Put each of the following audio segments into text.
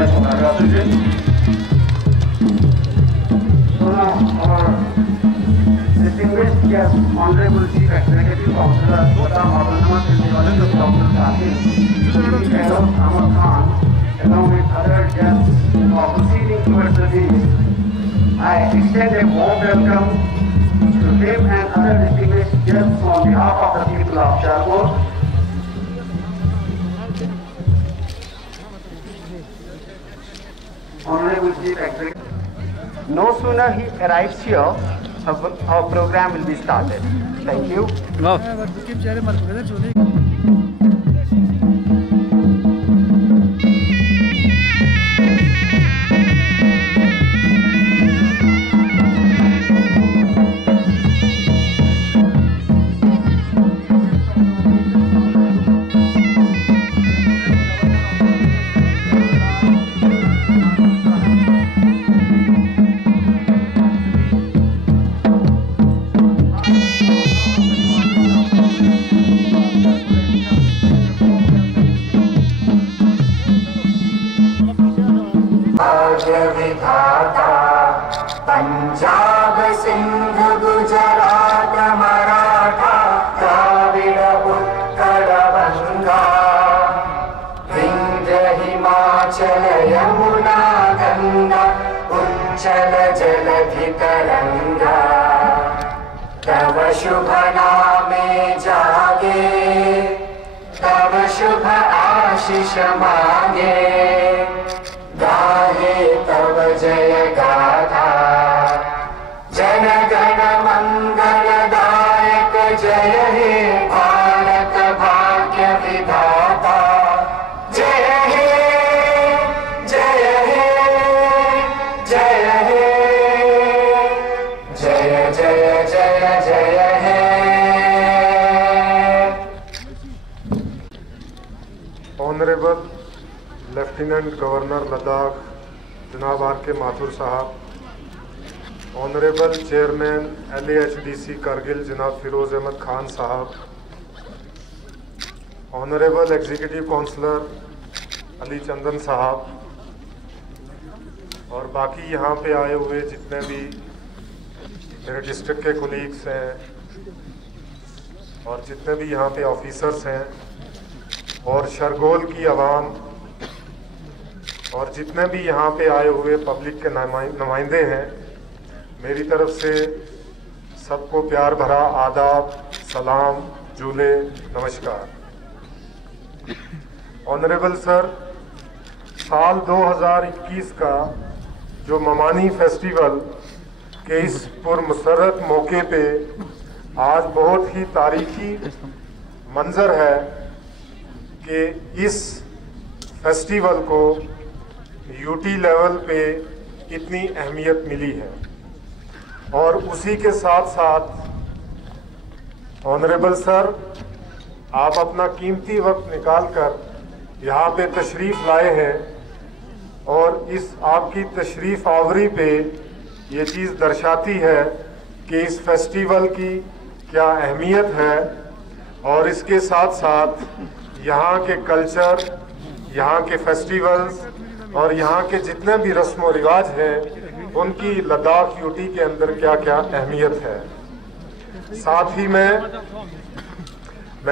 my congratulations. So now our distinguished guest, Honorable Chief Executive Officer, Madam Autonomous Individual Dr. Sahil, Chief Ahmad Khan, along with other guests are proceeding towards the dais. I extend a warm welcome to him and other distinguished guests on behalf of the people of Sharpur. Honorable Chief Executive, no sooner he arrives here, our program will be started. Thank you. विधाता पंजाब सिंध गुजरात मराठा द्राविड़ उत्कल बंगा विंध्य हिमाचल यमुना गंगा उच्चल जलधि तरंगा तव शुभ नामे जागे तव शुभ आशीष मांगे गाहे तव जय गाथा जन गण मंगलदायक जय हे भारत भाग्य विधाता जय हे जय हे जय हे जय जय जय जय हे। ऑनरेबल लेफ्टिनेंट गवर्नर लद्दाख जनाब आर.के. माथुर साहब, ऑनरेबल चेयरमैन LAHDC कारगिल जनाब फिरोज़ अहमद खान साहब, honourable executive counsellor Ali Chandan साहब और बाकी यहाँ पे आए हुए जितने भी मेरे डिस्ट्रिक्ट के कोलीग्स हैं और जितने भी यहाँ पे ऑफिसर्स हैं और शरगोल की आवाम और जितने भी यहाँ पे आए हुए पब्लिक के नुमाइंदे हैं, मेरी तरफ से सबको प्यार भरा आदाब, सलाम, जूले, नमस्कार। ऑनरेबल सर, साल 2021 का जो ममानी फेस्टिवल के इस पुरमसरत मौके पे आज बहुत ही तारीखी मंजर है कि इस फेस्टिवल को यूटी लेवल पे इतनी अहमियत मिली है और उसी के साथ साथ ऑनरेबल सर, आप अपना कीमती वक्त निकालकर यहाँ पे तशरीफ़ लाए हैं और इस आपकी तशरीफ़ आवरी पे ये चीज़ दर्शाती है कि इस फेस्टिवल की क्या अहमियत है और इसके साथ साथ यहाँ के कल्चर, यहाँ के फेस्टिवल्स और यहाँ के जितने भी रस्म व रिवाज हैं उनकी लद्दाख यूटी के अंदर क्या क्या अहमियत है। साथ ही मैं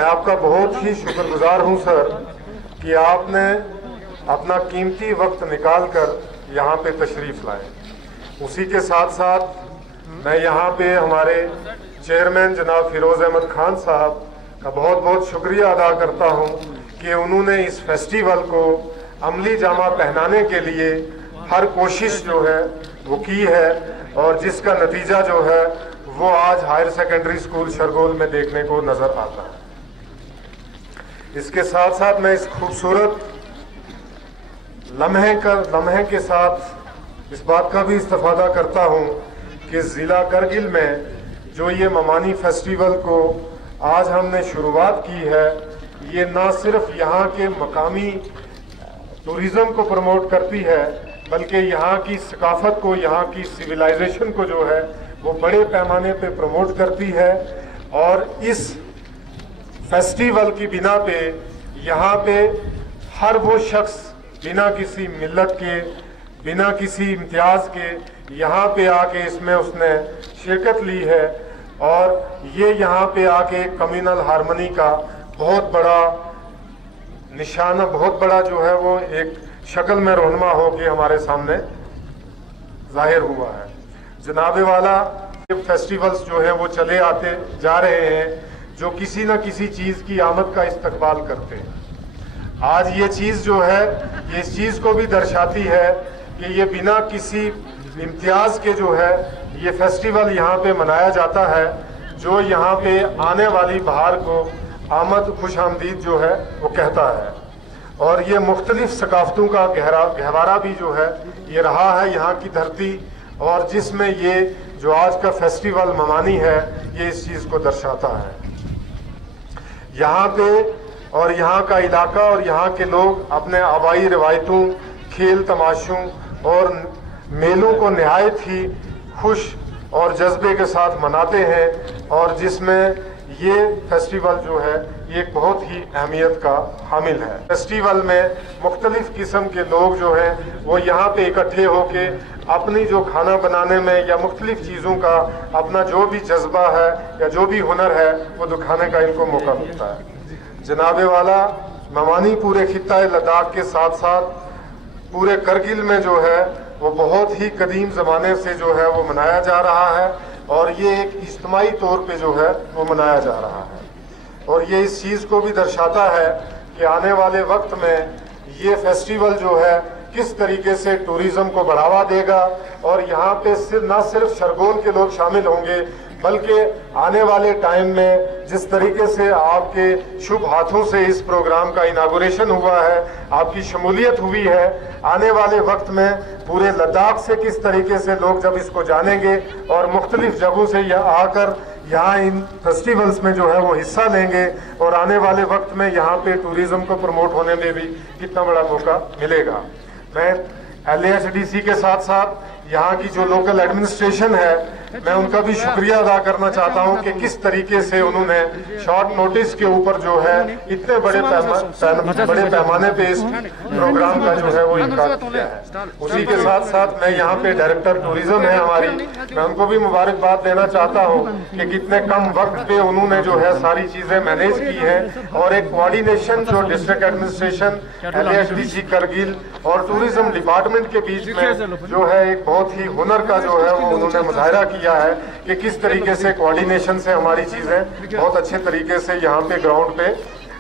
आपका बहुत ही शुक्रगुजार हूँ सर कि आपने अपना कीमती वक्त निकालकर यहाँ पे तशरीफ़ लाए। उसी के साथ साथ मैं यहाँ पे हमारे चेयरमैन जनाब फिरोज़ अहमद खान साहब का बहुत बहुत शुक्रिया अदा करता हूँ कि उन्होंने इस फेस्टिवल को अमली जामा पहनाने के लिए हर कोशिश जो है वो की है और जिसका नतीजा जो है वो आज हायर सेकेंडरी स्कूल शरगोल में देखने को नज़र आता है। इसके साथ साथ मैं इस खूबसूरत लम्हे के साथ इस बात का भी इस्तेफादा करता हूँ कि ज़िला करगिल में जो ये ममानी फेस्टिवल को आज हमने शुरुआत की है, ये ना सिर्फ यहाँ के मकामी टूरिज़्म को प्रमोट करती है बल्कि यहाँ की सकाफ़त को, यहाँ की सिविलाइजेशन को जो है वो बड़े पैमाने पे प्रमोट करती है। और इस फेस्टिवल की बिना पे यहाँ पे हर वो शख्स बिना किसी मिल्लत के, बिना किसी इम्तियाज़ के यहाँ पे आके इसमें उसने शिरकत ली है। और ये यहाँ पे आके कम्युनल हार्मनी का बहुत बड़ा निशाना, बहुत बड़ा जो है वो एक शक्ल में रोनमा हो के हमारे सामने जाहिर हुआ है। जनाबे वाला फेस्टिवल्स जो है वो चले आते जा रहे हैं, जो किसी न किसी चीज़ की आमद का इस्तकबाल करते हैं। आज ये चीज़ जो है, ये इस चीज़ को भी दर्शाती है कि ये बिना किसी इम्तियाज़ के जो है ये फेस्टिवल यहाँ पे मनाया जाता है, जो यहाँ पे आने वाली बहार को आमद खुश आमदीद जो है वो कहता है। और ये मुख्तलिफ सकाफ़तों का गहवारा भी जो है ये रहा है यहाँ की धरती, और जिसमें ये जो आज का फेस्टिवल ममानी है ये इस चीज़ को दर्शाता है। यहाँ पे और यहाँ का इलाका और यहाँ के लोग अपने आबाई रिवायतों, खेल तमाशों और मेलों को नहायत ही खुश और जज्बे के साथ मनाते हैं, और जिसमें ये फेस्टिवल जो है ये एक बहुत ही अहमियत का हामिल है। फेस्टिवल में मुख्तलिफ किस्म के लोग जो हैं वो यहाँ पे इकट्ठे होके अपनी जो खाना बनाने में या मुख्तलिफ चीज़ों का अपना जो भी जज्बा है या जो भी हुनर है वो दिखाने का इनको मौका मिलता है। जनाबे वाला ममानी पूरे खित्ता लद्दाख के साथ साथ पूरे करगिल में जो है वो बहुत ही कदीम ज़माने से जो है वो मनाया जा रहा है, और ये एक इज्तिमाई तौर पे जो है वो मनाया जा रहा है। और ये इस चीज़ को भी दर्शाता है कि आने वाले वक्त में ये फेस्टिवल जो है किस तरीके से टूरिज़्म को बढ़ावा देगा, और यहाँ पे न सिर्फ शरगोल के लोग शामिल होंगे बल्कि आने वाले टाइम में जिस तरीके से आपके शुभ हाथों से इस प्रोग्राम का इनागुरेशन हुआ है, आपकी शमूलियत हुई है, आने वाले वक्त में पूरे लद्दाख से किस तरीके से लोग जब इसको जानेंगे और मुख्तलिफ जगहों से आकर यहाँ इन फेस्टिवल्स में जो है वो हिस्सा लेंगे, और आने वाले वक्त में यहाँ पे टूरिज़्म को प्रमोट होने में भी कितना बड़ा मौका मिलेगा। मैं LAHDC के साथ साथ यहाँ की जो लोकल एडमिनिस्ट्रेशन है मैं उनका भी शुक्रिया अदा करना चाहता हूँ कि किस तरीके से उन्होंने शॉर्ट नोटिस के ऊपर जो है इतने बड़े पैमाने पे इस प्रोग्राम का जो है वो इनकार किया है। उसी के साथ साथ मैं यहाँ पे डायरेक्टर टूरिज्म है हमारी, मैं उनको भी मुबारकबाद देना चाहता हूँ कि कितने कम वक्त पे उन्होंने जो है सारी चीजें मैनेज की है, और एक कोऑर्डिनेशन जो डिस्ट्रिक्ट एडमिनिस्ट्रेशन, LAHDC करगिल और टूरिज्म डिपार्टमेंट के बीच में जो है एक बहुत ही हुनर का जो है वो उन्होंने मुजाहिरा किया है कि किस तरीके से कोऑर्डिनेशन से हमारी चीजें बहुत अच्छे तरीके से यहाँ पे ग्राउंड पे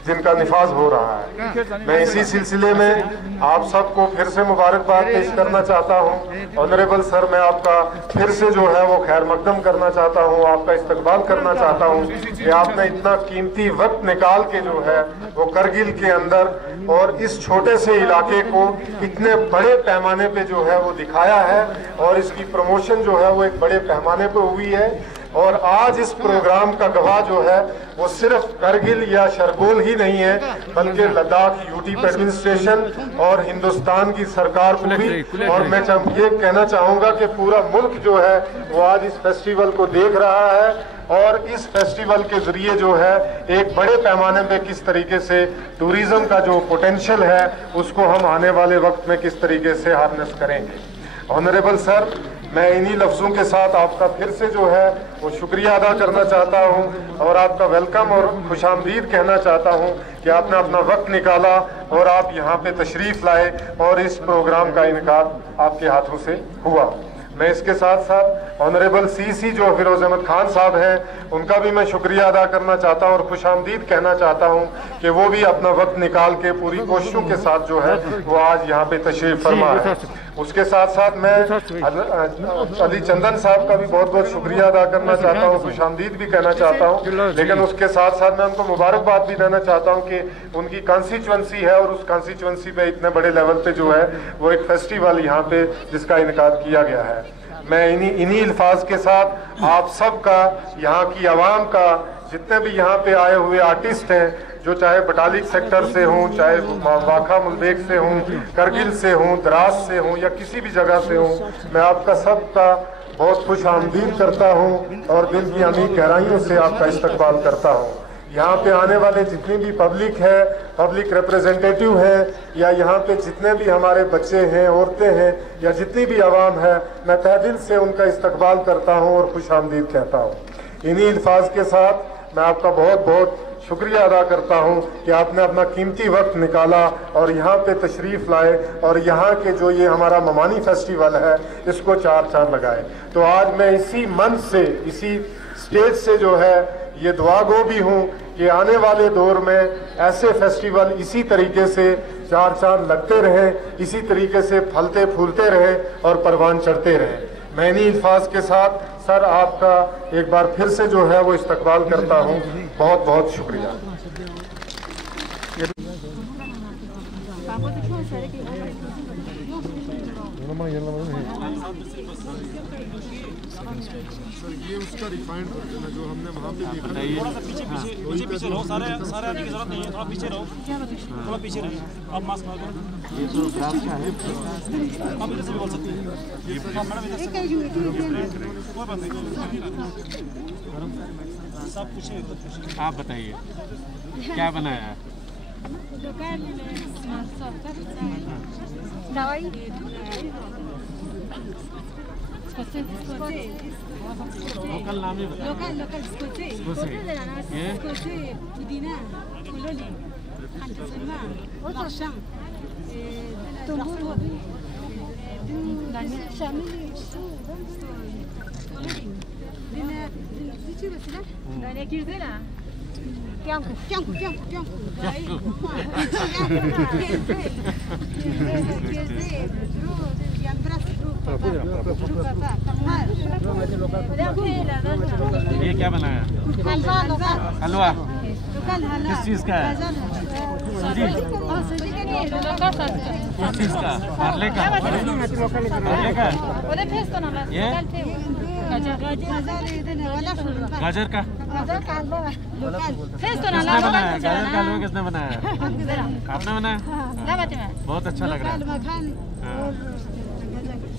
जिनका निफाज हो रहा है। मैं इसी सिलसिले में आप सबको फिर से मुबारकबाद पेश करना चाहता हूँ। ऑनरेबल सर, मैं आपका फिर से जो है वो खैर मकदम करना चाहता हूँ, आपका इस्तकबाल करना चाहता हूँ कि आपने इतना कीमती वक्त निकाल के जो है वो करगिल के अंदर और इस छोटे से इलाके को इतने बड़े पैमाने पे जो है वो दिखाया है, और इसकी प्रमोशन जो है वो एक बड़े पैमाने पे हुई है। और आज इस प्रोग्राम का गवाह जो है वो सिर्फ करगिल या शरगोल ही नहीं है, बल्कि लद्दाख यूटी एडमिनिस्ट्रेशन और हिंदुस्तान की सरकार पूरी, और मैं ये कहना चाहूँगा कि पूरा मुल्क जो है वो आज इस फेस्टिवल को देख रहा है, और इस फेस्टिवल के जरिए जो है एक बड़े पैमाने पे किस तरीके से टूरिज्म का जो पोटेंशियल है उसको हम आने वाले वक्त में किस तरीके से हार्नेस करेंगे। ऑनरेबल सर, मैं इन्हीं लफ्ज़ों के साथ आपका फिर से जो है वो शुक्रिया अदा करना चाहता हूं, और आपका वेलकम और खुशामदीद कहना चाहता हूं कि आपने अपना वक्त निकाला और आप यहाँ पे तशरीफ़ लाए और इस प्रोग्राम का इनकाद आपके हाथों से हुआ। मैं इसके साथ साथ ऑनरेबल CC जो फिरोज अहमद खान साहब हैं उनका भी मैं शुक्रिया अदा करना चाहता हूँ और खुशामदीद कहना चाहता हूँ कि वो भी अपना वक्त निकाल के पूरी कोशिशों के साथ जो है वो आज यहाँ पे तशरीफ फरमा है। उसके साथ साथ मैं अली चंदन साहब का भी बहुत बहुत शुक्रिया अदा करना चाहता हूँ, खुशामदीद भी कहना चाहता हूँ, लेकिन उसके साथ साथ मैं उनको मुबारकबाद भी देना चाहता हूँ कि उनकी कॉन्स्टिट्यूंसी है और उस कॉन्स्टिट्यूंसी पे इतने बड़े लेवल पे जो है वो एक फेस्टिवल यहाँ पे जिसका इनकाद किया गया है। मैं इन्हीं अल्फाज के साथ आप सब का, यहाँ की आवाम का, जितने भी यहाँ पे आए हुए आर्टिस्ट हैं, जो चाहे बटालिक सेक्टर से हों, चाहे वाखा मुल्बेक से हों, करगिल से हों, द्रास से हों या किसी भी जगह से हों, मैं आपका सबका बहुत खुश आमदीद करता हूँ और दिल की अमीर गहराइयों से आपका इस्तकबाल करता हूँ। यहाँ पे आने वाले जितनी भी पब्लिक है, पब्लिक रिप्रेजेंटेटिव हैं, या यहाँ पे जितने भी हमारे बच्चे हैं, औरतें हैं, या जितनी भी आवाम है, मैं तहे दिल से उनका इस्तकबाल करता हूँ और खुश आमदीद कहता हूँ। इन्हीं अल्फाज के साथ मैं आपका बहुत बहुत शुक्रिया अदा करता हूं कि आपने अपना कीमती वक्त निकाला और यहाँ पे तशरीफ़ लाए और यहाँ के जो ये हमारा ममानी फेस्टिवल है इसको चार चांद लगाए। तो आज मैं इसी मंच से, इसी स्टेज से जो है ये दुआ गो भी हूँ कि आने वाले दौर में ऐसे फेस्टिवल इसी तरीके से चार चांद लगते रहें, इसी तरीके से फलते फूलते रहें और परवान चढ़ते रहें। मैं इन्हीं अल्फाज के साथ सर आपका एक बार फिर से जो है वो इस्तकबाल करता हूँ। बहुत बहुत शुक्रिया। सर ये उसका रिफाइंड वर्जन है जो हमने वहाँ पे देखा। पीछे रहो, सारे आने की जरूरत नहीं है, थोड़ा पीछे रहो, थोड़ा पीछे रहिए। आप मास्क लगा दो। ये तो ग्राफ क्या है? आप इधर से भी बोल सकते हैं। मैडम इधर से कोई बात नहीं, सब पूछिए। आप बताइए क्या बनाया है? दवाई लोकल नाम ही बताइए। लोकल ये पुदीना, फुलोली, अंटसमा, मशम, तुंबू, शामिल, दिना बसला, दाने किरदेला, क्या ये क्या बनाया? हलवा। किस चीज का है? किस चीज का? हारले का? हारले का? ये गाजर का? किसने बनाया? गाजर का हलवा किसने बनाया? आपने बनाया? बहुत अच्छा लग रहा है।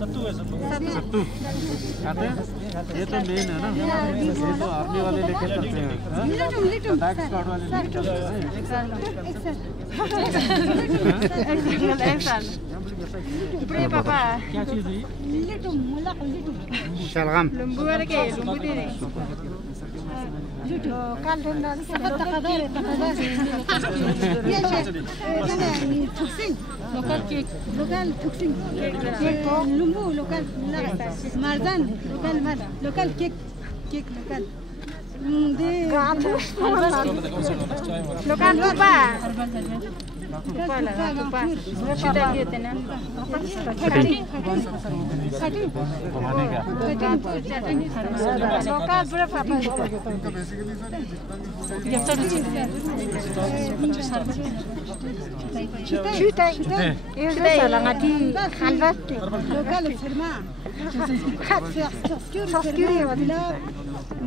सत्तू खाते हैं? ये तो मेन है ना, ये तो आर्मी वाले लेके चलते हैं, टैक्स स्क्वाड वाले लेके चलते हैं। एक साल पापा क्या चीज़ है? शलगम लंबू वाले के लंबू दे रहे काल ठंडा तकदर ये थुक्सिंग लोकल केक लोकल थुक्सिंग लंबू लोकल मर्दान लोकल केक लोकल दे लोकल lupa kita gitu ना lokal berapa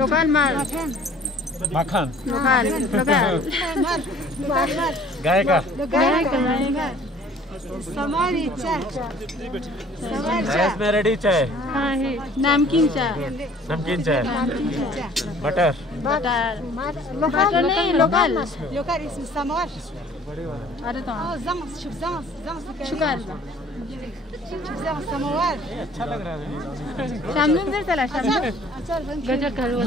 लोकल माल मक्खन लोकल गाय का समारी चाय इसमें रेडी चाय नमकीन चाय बटर नहीं लोकल इसमें समर अरे तो शुक्र समोवर अच्छा लग रहा है सामने इधर चला गजर का हलवा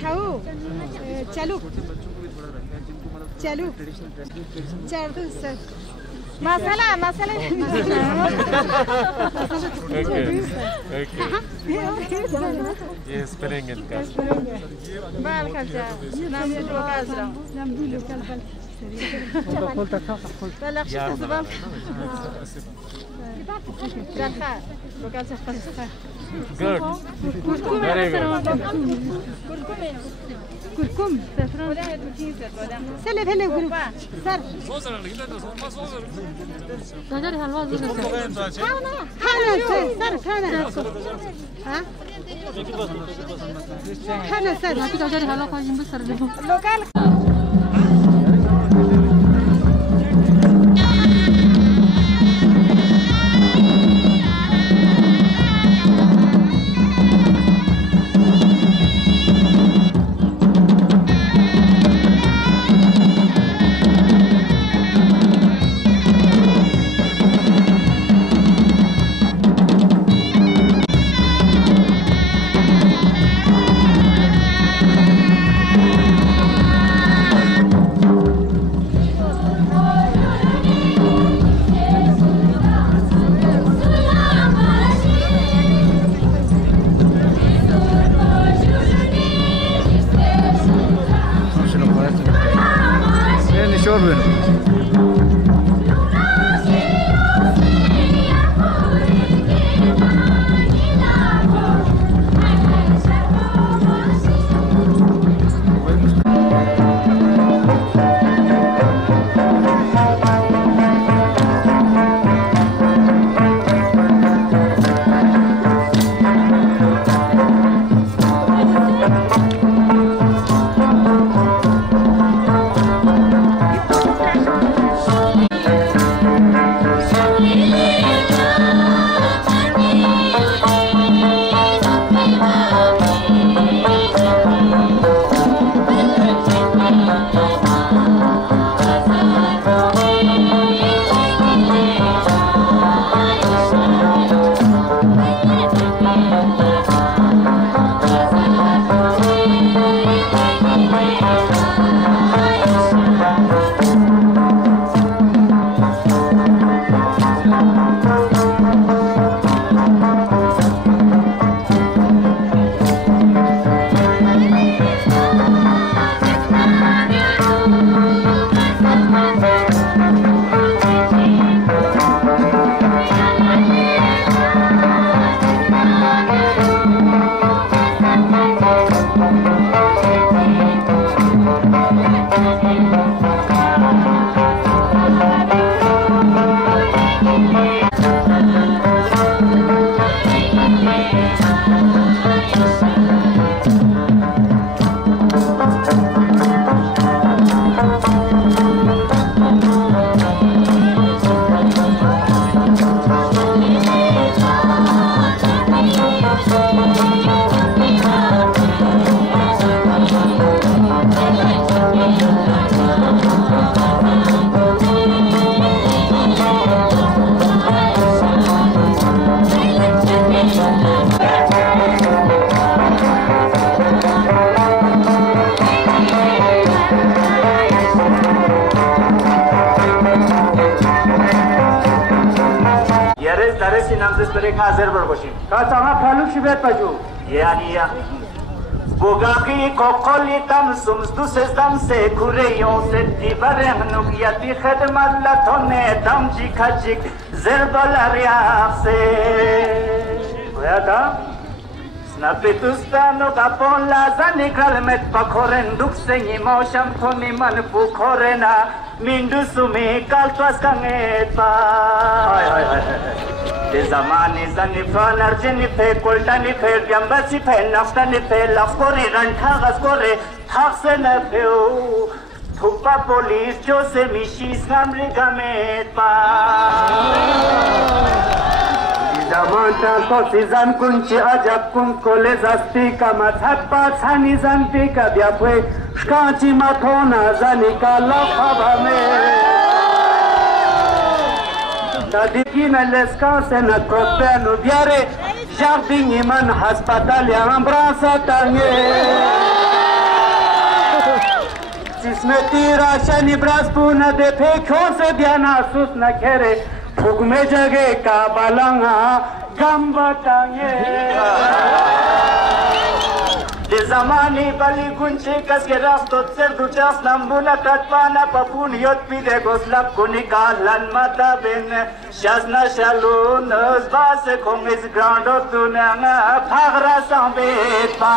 ठाऊ चलो मसाला ये स्पेलिंग इनका बाल का नाम local Good. Very good. Kurkum, saffron. Sele hele grup. Sir. Gajar halwa zure sir. Khana sir, khana. Ha? Khana sir. Napi gajar halwa khajim bi sir lebu. Local. Bogaki kokolitam sumsdu sezdam se kureyon setti baremnuk yati khidmat latone damji khajik zerbalar yaase Goyata Snapitustano kapon lazani kalmet pakoren dukseni mosham thoni man pukorena mindu sumi kaltwas kanget pa De zamani zani fan arjeni pe koltani pe yambasi pe naftani pe lafkori ranthagas kore thaksena peu thupa police jo se mishi samri gamet pa Zaman tanto sizan kunchi ajab kun kole zasti ka mathat pa thani zanti ka byapwe shkanchi mathona zani ka lafava me Dadikina l'escanse na copenu viare Jardim iman hospital ambrasa tange Cismetira shani braspuna de pekho se diana sus na khere Phugme jage ka balanga gamba tange De zamani bali gunche kaske raftot ser dutas nambuna katpana papun yot pide goslap kunikalan mata ben shazna shalun zbase komis ground of dunanga phagra sambet pa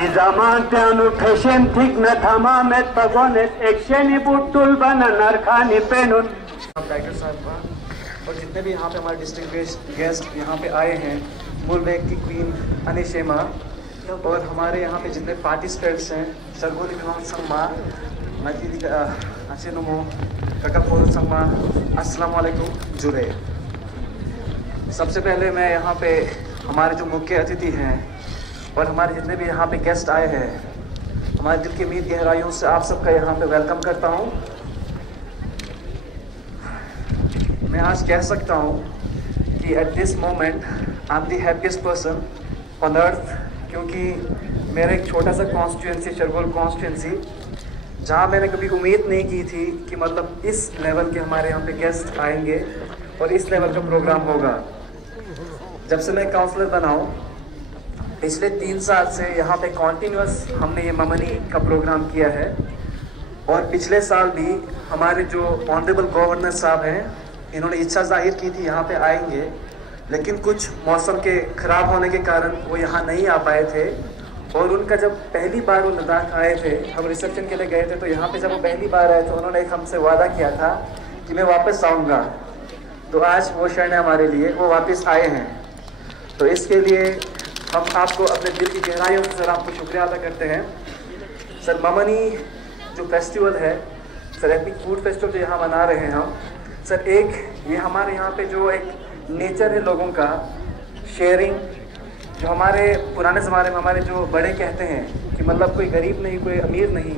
di zaman peanu fashion thik na thama met pagonet actioni butul bana narkhani penun director साहब और जितने भी यहाँ पे हमारे district guest यहाँ पे आए हैं मूलबेग की क्वीन अनिशेमा और हमारे यहाँ पे जितने पार्टिसिपेंट्स हैं सरगोली विमान संगमा मजीद अशेनुमो कटापोर संगमा अस्सलाम वालेकुम जुरे। सबसे पहले मैं यहाँ पे हमारे जो मुख्य अतिथि हैं और हमारे जितने भी यहाँ पे गेस्ट आए हैं हमारे दिल की मीत गहराइयों से आप सबका यहाँ पे वेलकम करता हूँ। मैं आज कह सकता हूँ कि at this moment I am the happiest person on earth, क्योंकि मेरा एक छोटा सा कॉन्स्टिट्यूंसी शरगोल कॉन्स्टिट्यूंसी जहाँ मैंने कभी उम्मीद नहीं की थी कि मतलब इस लेवल के हमारे यहाँ पे गेस्ट आएंगे और इस लेवल का प्रोग्राम होगा। जब से मैं काउंसलर बना हूँ पिछले 3 साल से यहाँ पे कॉन्टीन्यूस हमने ये ममनी का प्रोग्राम किया है और पिछले साल भी हमारे जो ऑनरेबल गवर्नर साहब हैं इन्होंने इच्छा जाहिर की थी यहाँ पे आएंगे, लेकिन कुछ मौसम के ख़राब होने के कारण वो यहाँ नहीं आ पाए थे। और उनका जब पहली बार वो लद्दाख आए थे, हम रिसेप्शन के लिए गए थे, तो यहाँ पे जब वो पहली बार आए थे उन्होंने एक हमसे वादा किया था कि मैं वापस आऊँगा। तो आज वो क्षण है हमारे लिए, वो वापस आए हैं। तो इसके लिए हम आपको अपने दिल की गहराइयों से सर आपको शुक्रिया अदा करते हैं। सर ममनी जो फेस्टिवल है सर, एपिक फूड फेस्टिवल जो यहाँ मना रहे हैं हम सर, एक ये हमारे यहाँ पे जो एक नेचर है लोगों का शेयरिंग, जो हमारे पुराने ज़माने में हमारे जो बड़े कहते हैं कि मतलब कोई गरीब नहीं कोई अमीर नहीं,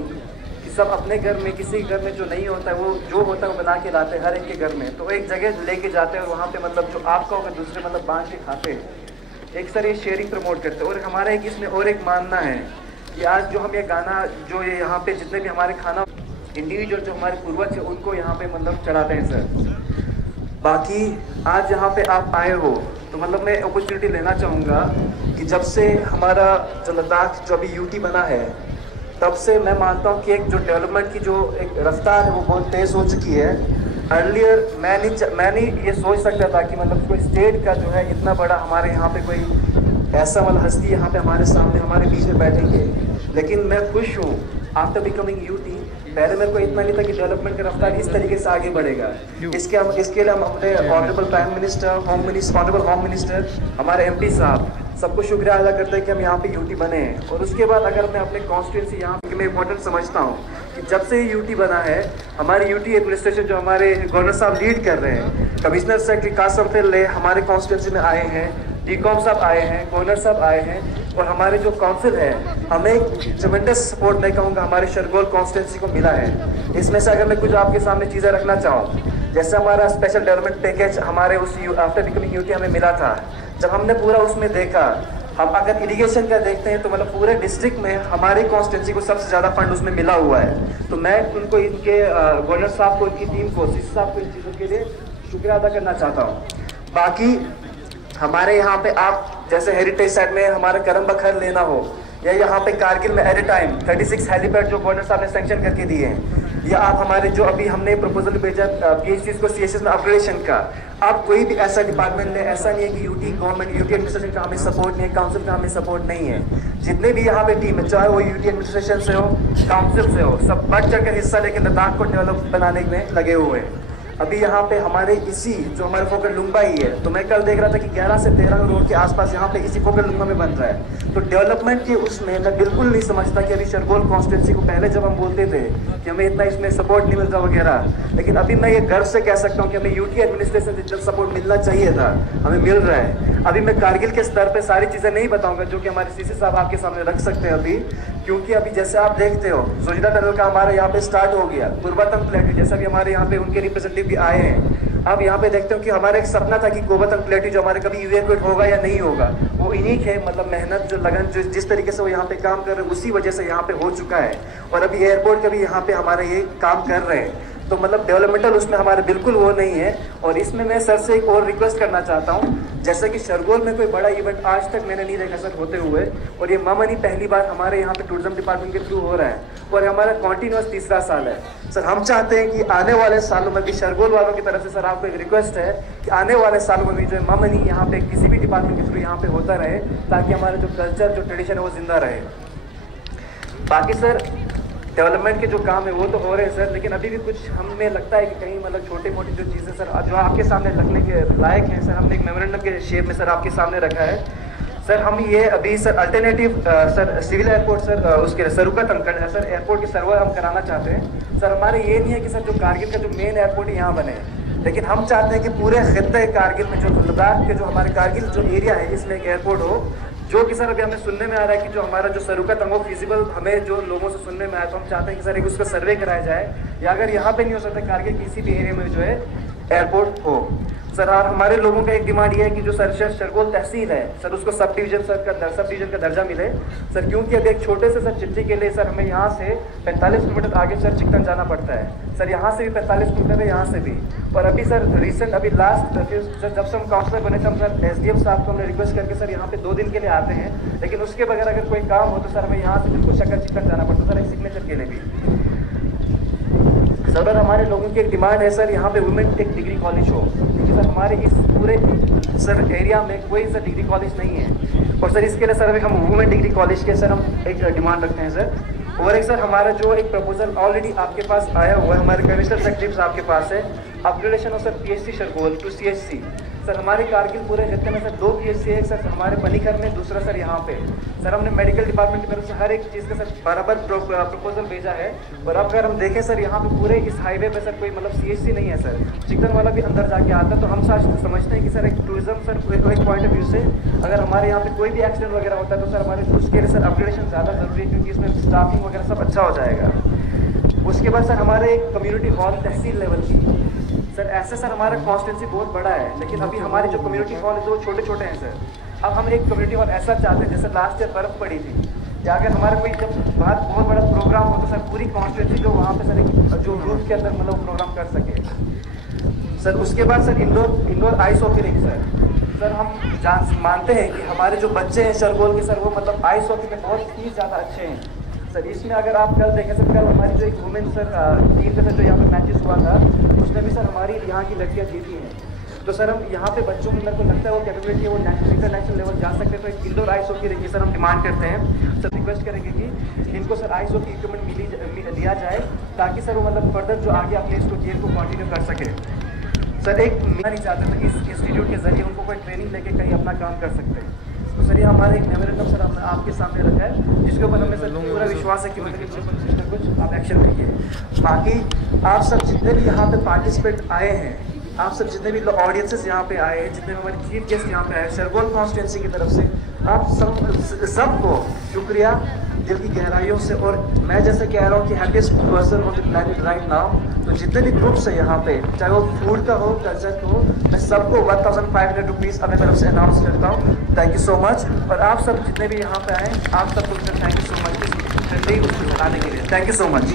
कि सब अपने घर में किसी घर में जो नहीं होता है वो जो होता है वो बना के लाते हैं हर एक के घर में, तो एक जगह लेके जाते हैं और वहाँ पे मतलब जो आपका होगा दूसरे मतलब बांट के खाते हैं। एक सर ये शेयरिंग प्रमोट करते हैं। और हमारा एक इसमें और एक मानना है कि आज जो हम ये गाना जो ये यहाँ पे जितने भी हमारे खाना इंडिविजुअल जो हमारे पूर्वज है उनको यहाँ पे मतलब चढ़ाते हैं सर। बाकी आज यहाँ पे आप आए हो तो मतलब मैं अपॉर्चुनिटी लेना चाहूँगा कि जब से हमारा जो लद्दाख जो अभी यूटी बना है तब से मैं मानता हूँ कि एक जो डेवलपमेंट की जो एक रफ्तार है वो बहुत तेज़ हो चुकी है। अर्लियर मैं नहीं ये सोच सकता था कि मतलब कोई स्टेट का जो है इतना बड़ा हमारे यहाँ पे कोई ऐसा मतलब हस्ती यहाँ पे हमारे सामने हमारे बीच में बैठेंगे, लेकिन मैं खुश हूँ आफ्टर बिकमिंग यूटी। पहले मेरे को इतना नहीं था कि डेवलपमेंट का रफ्तार इस तरीके से आगे बढ़ेगा। इसके लिए हम अपने honourable prime minister honourable home minister हमारे एमपी साहब सबको शुक्रिया अदा करते हैं कि हम यहाँ पे यूटी बने हैं। और उसके बाद अगर मैं अपने कॉन्स्टिट्यूंसी यहाँ पे मैं इम्पोर्टेंट समझता हूँ कि जब से यूटी बना है हमारी यूटी एडमिनिस्ट्रेशन जो हमारे गवर्नर साहब लीड कर रहे हैं, कमिश्नर सेक्रेटरी कासम फिरले हमारे कॉन्स्टिट्यूंसी में आए हैं, डीकॉम साहब आए हैं, गवर्नर साहब आए हैं, और हमारे जो काउंसिल है हमें एक ट्रेमेंडस सपोर्ट मैं कहूँगा हमारे शरगोल कॉन्स्टिट्यूंसी को मिला है। इसमें से अगर मैं कुछ आपके सामने चीज़ें रखना चाहूँ, जैसे हमारा स्पेशल डेवलपमेंट पैकेज हमारे उस आफ्टर बिकमिंग यूटी हमें मिला था, जब हमने पूरा उसमें देखा, हम अगर इरिगेशन का देखते हैं तो मतलब पूरे डिस्ट्रिक्ट में हमारे कॉन्स्टिट्यूंसी को सबसे ज़्यादा फंड उसमें मिला हुआ है। तो मैं उनको इनके गवर्नर साहब को इनकी टीम को सीसी साहब को इन चीज़ों के लिए शुक्रिया अदा करना चाहता हूँ। बाकी हमारे यहाँ पे आप जैसे हेरिटेज साइट में हमारा करम बखर लेना हो या यहाँ पे कारगिल में एट ए टाइम 36 हेलीपैड जो गवर्नर साहब ने सैंक्शन करके दिए हैं, या आप हमारे जो अभी हमने प्रपोजल भेजा PHCs को CSS में अपग्रेडेशन का, आप कोई भी ऐसा डिपार्टमेंट ले, ऐसा नहीं है कि यूटी गवर्नमेंट यूटी एडमिनिस्ट्रेशन का हमें सपोर्ट नहीं है, काउंसिल का हमें सपोर्ट नहीं है। जितने भी यहाँ पे टीम है चाहे वो यूटी एडमिनिस्ट्रेशन से हो काउंसिल से हो, सब बढ़ चढ़ कर हिस्सा लेकर लद्दाख को डेवलप बनाने में लगे हुए हैं। अभी यहाँ पे हमारे इसी जो हमारे फोकर लुंबा ही है, तो मैं कल देख रहा था कि 11 से 13 करोड़ के आसपास यहाँ पे इसी फोकर लुंबा में बन रहा है। तो डेवलपमेंट के उसमें मैं बिल्कुल नहीं समझता कि अभी शरगोल कॉन्स्टिट्यूंसी को पहले जब हम बोलते थे कि हमें इतना इसमें सपोर्ट नहीं मिलता वगैरह, लेकिन अभी मैं ये गर्व से कह सकता हूँ कि हमें यूटी एडमिनिस्ट्रेशन से जितना सपोर्ट मिलना चाहिए था हमें मिल रहा है। अभी मैं कारगिल के स्तर पर सारी चीज़ें नहीं बताऊँगा जो कि हमारे सीसी साहब आपके सामने रख सकते हैं अभी, क्योंकि अभी जैसे आप देखते हो जोजिदा टनल का हमारे यहाँ पे स्टार्ट हो गया, पूर्वतन प्लेटू जैसा भी हमारे यहाँ पे उनके रिप्रेजेंटेटिव भी आए हैं। अब यहाँ पे देखते हो कि हमारा एक सपना था कि कोबतन प्लेटू जो हमारे कभी इवैक्यूएट होगा या नहीं होगा, वो इन्हीं है मतलब मेहनत जो लगन जो जिस तरीके से वो यहाँ पे काम कर रहे हैं उसी वजह से यहाँ पे हो चुका है। और अभी एयरपोर्ट का भी यहाँ पे हमारे ये काम कर रहे हैं। तो मतलब डेवलपमेंटल उसमें हमारे बिल्कुल वो नहीं है। और इसमें मैं सर से एक और रिक्वेस्ट करना चाहता हूँ, जैसे कि शरगोल में कोई बड़ा इवेंट आज तक मैंने नहीं देखा सर होते हुए, और ये मामनी पहली बार हमारे यहाँ पे टूरिज्म डिपार्टमेंट के थ्रू हो रहा है, और हमारा कॉन्टिन्यूस तीसरा साल है। सर हम चाहते हैं कि आने वाले सालों में भी शरगोल वालों की तरफ से सर आपको एक रिक्वेस्ट है कि आने वाले सालों में भी जो मामनी यहाँ पे किसी भी डिपार्टमेंट के थ्रू यहाँ पे होता रहे, ताकि हमारा जो कल्चर जो ट्रेडिशन है वो जिंदा रहे। बाकी सर डेवलपमेंट के जो काम है वो तो हो रहे हैं सर, लेकिन अभी भी कुछ हमें लगता है कि कहीं मतलब छोटी मोटी जो चीज़ें सर जो आपके सामने रखने के लायक हैं सर, हमने एक मेमोरेंडम के शेप में सर आपके सामने रखा है। सर हम ये अभी sir alternative sir civil airport sir उसके सरुकत सर एयरपोर्ट के सर्वर हम कराना चाहते हैं। सर हमारे ये नहीं है कि सर जो कारगिल का जो मेन एयरपोर्ट है यहाँ बने, लेकिन हम चाहते हैं कि पूरे खित्ते कारगिल में जो लद्दाख के जो हमारे कारगिल जो एरिया है इसमें एक एयरपोर्ट हो, जो कि सर अभी हमें सुनने में आ रहा है कि जो हमारा जो सरुकत है वो फिजिबल हमें जो लोगों से सुनने में आया, तो हम चाहते हैं कि सर एक उसका सर्वे कराया जाए, या अगर यहाँ पे नहीं हो सकता कारगिल किसी भी एरिया में जो है एयरपोर्ट हो। सर और हमारे लोगों का एक डिमांड ये है कि जो सर शरगोल तहसील है सर उसको सब डिवीजन का दर्जा मिले सर, क्योंकि अब एक छोटे से सर चिट्ठी के लिए सर हमें यहाँ से 45 किलोमीटर आगे सर चिकटन जाना पड़ता है सर, यहाँ से भी 45 किलोमीटर है, यहाँ से भी। और अभी सर रिसेंट अभी लास्ट सर जब से हम काउंसलर बने थे हम सर SDM साहब को हमने रिक्वेस्ट करके सर यहाँ पे 2 दिन के लिए आते हैं, लेकिन उसके बगैर अगर कोई काम हो तो सर हमें यहाँ से बिल्कुल चिकटन जाना पड़ता है सर एक सिग्नेचर के लिए भी। सर और हमारे लोगों की एक डिमांड है सर यहाँ पे वुमेन टेक डिग्री कॉलेज हो, क्योंकि सर हमारे इस पूरे सर एरिया में कोई सर डिग्री कॉलेज नहीं है, और सर इसके लिए सर हम वुमेन डिग्री कॉलेज के सर हम एक डिमांड रखते हैं सर। और एक सर हमारा जो एक प्रपोजल ऑलरेडी आपके पास आया हुआ है, हमारे कमिश्नर सेक्रेटरी आपके पास है, upgradation of sir PHC Shargol to CHC। Sir हमारे कारगिल पूरे खत्ते में सर 2 PHC है, सर हमारे पनीखर में, दूसरा सर यहाँ पे। सर हमने मेडिकल डिपार्टमेंट की तरफ से हर एक चीज़ का सर बराबर प्रपोजल भेजा है, और अब अगर हम देखें सर यहाँ पे पूरे इस हाईवे पे सर कोई मतलब CHC नहीं है सर, चिकन वाला भी अंदर जाके आता है, तो हम समझते हैं कि सर एक टूरिज्म सर एक पॉइंट ऑफ व्यू से अगर हमारे यहाँ पे कोई भी एक्सीडेंट वगैरह होता है तो सर हमारे उसके लिए सर अपग्रेडेशन ज़्यादा जरूरी है, क्योंकि इसमें स्टाफिंग वगैरह सब अच्छा हो जाएगा। उसके बाद सर हमारे एक कम्युनिटी हॉल तहसील लेवल की सर, ऐसे सर हमारा कॉन्स्टिट्यूंसी बहुत बड़ा है, लेकिन अभी हमारे जो कम्युनिटी हॉल है वो छोटे छोटे हैं सर। अब हम एक कम्युनिटी हॉल ऐसा चाहते हैं जैसे लास्ट ईयर बर्फ़ पड़ी थी, या अगर हमारा कोई जब बाहर बहुत बड़ा प्रोग्राम हो तो सर पूरी कॉन्स्टिट्यूंसी जो वहाँ पे सर एक जो रूफ के अंदर मतलब प्रोग्राम कर सके सर। उसके बाद sir indoor ice hockey rink sir हम मानते हैं कि हमारे जो बच्चे हैं शरगोल के सर वो मतलब आइस हॉकी में बहुत ही ज़्यादा अच्छे हैं सर। इसमें अगर आप कल देखें सर, कल हमारी जो एक वुमेन सर टीम का सर जो यहाँ पे मैचेस हुआ था उसमें भी सर हमारी यहाँ की लड़कियाँ जीती हैं, तो सर हम यहाँ पे बच्चों में मेरे को लगता है वो कैपेबिलिटी है वो इंटरनेशनल लेवल जा सकते हैं, तो एक इंडोर आइस हॉकी रखिए सर हम डिमांड करते हैं सर, रिक्वेस्ट करेंगे कि इनको सर आइस हॉकी इक्विपमेंट दिया जाए, ताकि सर वो मतलब फर्दर जो आगे अपने इसको गेम को कंटिन्यू कर सके सर। एक मैं नहीं चाहता था कि इस इंस्टीट्यूट के जरिए उनको कोई ट्रेनिंग लेके कहीं अपना काम कर सकते हैं, तो सर ये हमारा एक मेमोरेंडम सर हमने आपके सामने रखा है, जिसके ऊपर हमें सर पूरा विश्वास है कि मतलब कुछ आप एक्शन लीजिए। बाकी आप सब जितने भी यहाँ पे पार्टिसिपेंट आए हैं, आप सब जितने भी ऑडियंसेस यहाँ पे आए हैं, जितने भी हमारे चीफ गेस्ट यहाँ पे आए शरगोल कॉन्स्टिट्यूंसी की तरफ से, आप सबको शुक्रिया दिल की गहराइयों से। और मैं जैसे कह रहा हूँ कि happiest person on the planet right now, तो जितने भी ग्रुप्स है यहाँ पे, चाहे वो फूड का हो, कल्चर का हो, मैं सबको 1500 रुपीज़ अपने तरफ से अनाउंस करता हूँ। Thank you so much. और आप सब जितने भी यहाँ पे आए, आप सबको थैंक यू सो मच उसको आने के लिए। Thank you so much.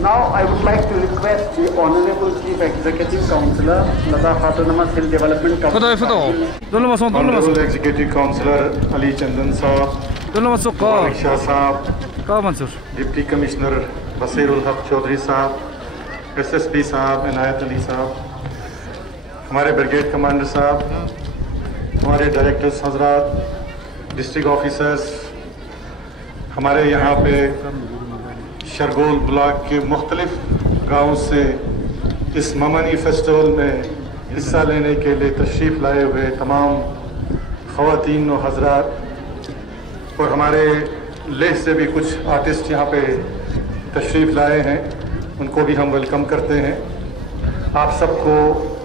Now I would like to request the Honorable Chief Executive Councillor, Ladakh Autonomous Hill Development Council. Honorable Executive Councillor Ali Chandan Saab, Malik Shah Saab, Deputy Commissioner Basirul Haq Chaudhary Saab, SSP Saab, Inayat Ali Saab, हमारे brigade commander साहब, हमारे directors हजरात, district officers, हमारे यहाँ पे Shargol block के मुख्तलिफ गाँव से इस ममानी फेस्टिवल में हिस्सा लेने के लिए तशरीफ़ लाए हुए तमाम ख़वातीन और हजरात और हमारे लेह से भी कुछ आर्टिस्ट यहाँ पे तशरीफ़ लाए हैं, उनको भी हम वेलकम करते हैं। आप सबको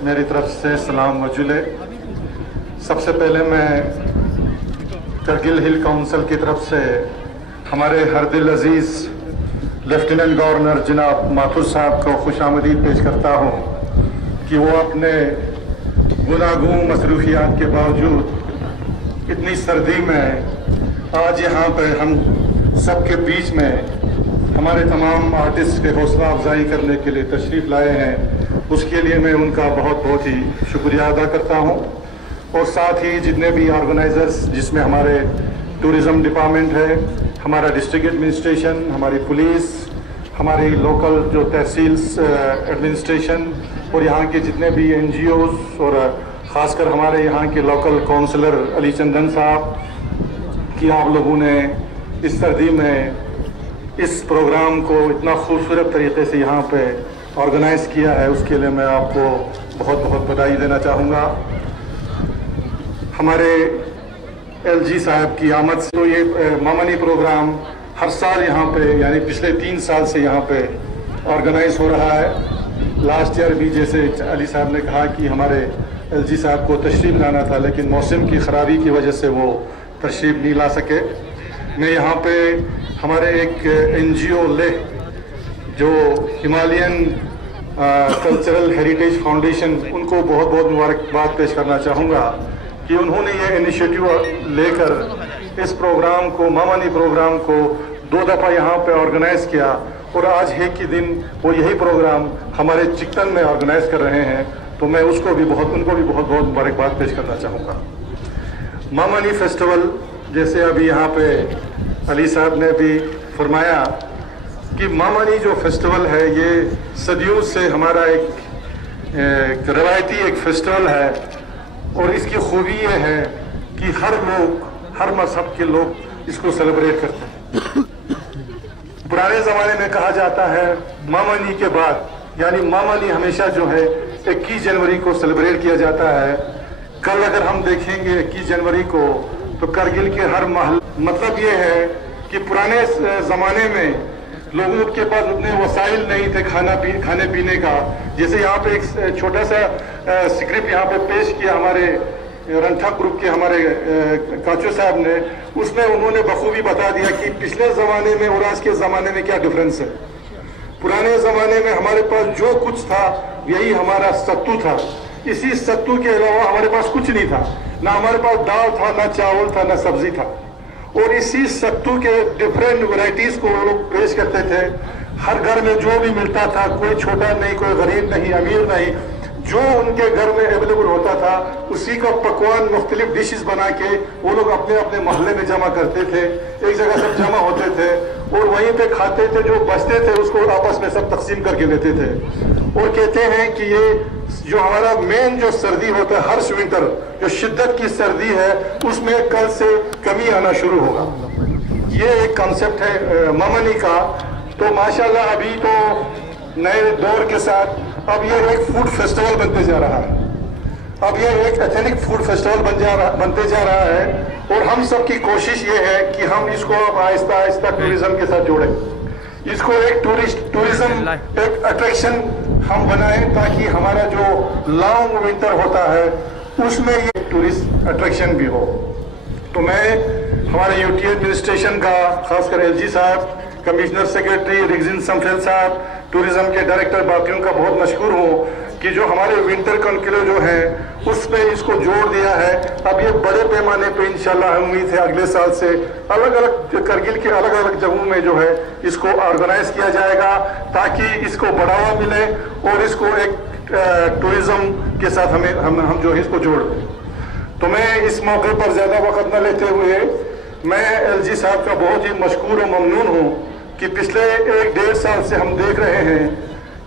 मेरी तरफ से सलाम मौजूले। सबसे पहले मैं करगिल हिल काउंसिल की तरफ से हमारे हरदिल अजीज़ लेफ्टिनेंट गवर्नर जनाब माथुर साहब को खुशामदीद पेश करता हूँ कि वो अपने गुनागूं मसरूफियात के बावजूद इतनी सर्दी में आज यहाँ पर हम सबके बीच में हमारे तमाम आर्टिस्ट के हौसला अफजाई करने के लिए तशरीफ़ लाए हैं। उसके लिए मैं उनका बहुत ही शुक्रिया अदा करता हूँ। और साथ ही जितने भी ऑर्गेनाइजर्स, जिसमें हमारे टूरिज़्म डिपार्टमेंट है, हमारा डिस्ट्रिक्ट एडमिनिस्ट्रेशन, हमारी पुलिस, हमारी लोकल जो तहसील्स एडमिनिस्ट्रेशन और यहाँ के जितने भी NGOs और ख़ासकर हमारे यहाँ के लोकल काउंसलर अली चंदन साहब कि आप लोगों ने इस सर्दी में इस प्रोग्राम को इतना खूबसूरत तरीके से यहाँ पे ऑर्गेनाइज़ किया है, उसके लिए मैं आपको बहुत बधाई देना चाहूँगा। हमारे LG साहब की आमद से तो ये मामानी प्रोग्राम हर साल यहाँ पे यानी पिछले 3 साल से यहाँ पे ऑर्गेनाइज हो रहा है। लास्ट ईयर भी जैसे अली साहब ने कहा कि हमारे LG साहब को तशरीफ़ लाना था, लेकिन मौसम की ख़राबी की वजह से वो तशरीफ़ नहीं ला सके। मैं यहाँ पे हमारे एक NGO लेह जो हिमालयन कल्चरल हेरिटेज फाउंडेशन, उनको बहुत मुबारकबाद पेश करना चाहूँगा कि उन्होंने ये इनिशिएटिव लेकर इस प्रोग्राम को, मामानी प्रोग्राम को 2 दफ़ा यहाँ पे ऑर्गेनाइज़ किया और आज है कि दिन वो यही प्रोग्राम हमारे चिकटन में ऑर्गेनाइज़ कर रहे हैं। तो मैं उनको भी बहुत मुबारकबाद पेश करना चाहूँगा। मामानी फेस्टिवल जैसे अभी यहाँ पे अली साहब ने भी फरमाया कि मामानी जो फेस्टिवल है ये सदियों से हमारा एक रवायती एक फेस्टिवल है और इसकी खूबी ये है कि हर लोग, हर मजहब के लोग इसको सेलिब्रेट करते हैं। पुराने ज़माने में कहा जाता है मामानी के बाद, यानी मामानी हमेशा जो है 21 जनवरी को सेलिब्रेट किया जाता है। कल अगर हम देखेंगे 21 जनवरी को तो करगिल के हर महल, मतलब ये है कि पुराने ज़माने में लोगों के पास उतने वसाइल नहीं थे खाने पीने का। जैसे यहाँ पे एक छोटा सा स्क्रिप्ट यहाँ पे पेश किया हमारे रंठा ग्रुप के हमारे काचू साहब ने, उसमें उन्होंने बखूबी बता दिया कि पिछले ज़माने में और आज के ज़माने में क्या डिफरेंस है। पुराने ज़माने में हमारे पास जो कुछ था यही हमारा सत्तू था, इसी सत्तू के अलावा हमारे पास कुछ नहीं था, ना हमारे पास दाल था, ना चावल था, ना सब्जी था। और इसी सत्तू के डिफरेंट वैरायटीज़ को लोग पेश करते थे। हर घर में जो भी मिलता था, कोई छोटा नहीं, कोई गरीब नहीं, अमीर नहीं, जो उनके घर में अवेलेबल होता था उसी का पकवान मुख्तलिफ डिशेस बना के वो लोग अपने अपने मोहल्ले में जमा करते थे। एक जगह सब जमा होते थे और वहीं पे खाते थे, जो बचते थे उसको आपस में सब तकसीम करके लेते थे। और कहते हैं कि ये जो हमारा मेन जो सर्दी होता है, हर विंटर जो शिद्दत की सर्दी है, उसमें कल से कमी आना शुरू होगा। ये एक कॉन्सेप्ट है मामानी का। तो माशाल्लाह अभी तो नए दौर के साथ अब ये एक फूड फेस्टिवल बनते जा रहा है, अब ये एक एथनिक फूड फेस्टिवल बनते जा रहा है। और हम सब की कोशिश ये है कि हम इसको अब आहिस्ता आहिस्ता टूरिज्म के साथ जोड़ें, इसको एक टूरिज्म एक अट्रैक्शन हम बनाएं, ताकि हमारा जो लॉन्ग विंटर होता है उसमें ये टूरिस्ट अट्रैक्शन भी हो। तो मैं हमारे यूटी एडमिनिस्ट्रेशन का, खासकर LG साहब, कमिश्नर सेक्रेटरी रिगजिन समफेल साहब, टूरिज्म के डायरेक्टर, बाकियों का बहुत मशहूर हूँ कि जो हमारे विंटर कॉन्क्लेव जो है उसमें इसको जोड़ दिया है। अब ये बड़े पैमाने पे इंशाल्लाह उम्मीद है अगले साल से अलग अलग करगिल के अलग अलग जगहों में जो है इसको ऑर्गेनाइज किया जाएगा ताकि इसको बढ़ावा मिले और इसको एक टूरिज्म के साथ हम जो है इसको जोड़ दें। तो मैं इस मौके पर ज़्यादा वक्त न लेते हुए मैं LG साहब का बहुत ही मशकूर और ममनून हूँ कि पिछले 1-1.5 साल से हम देख रहे हैं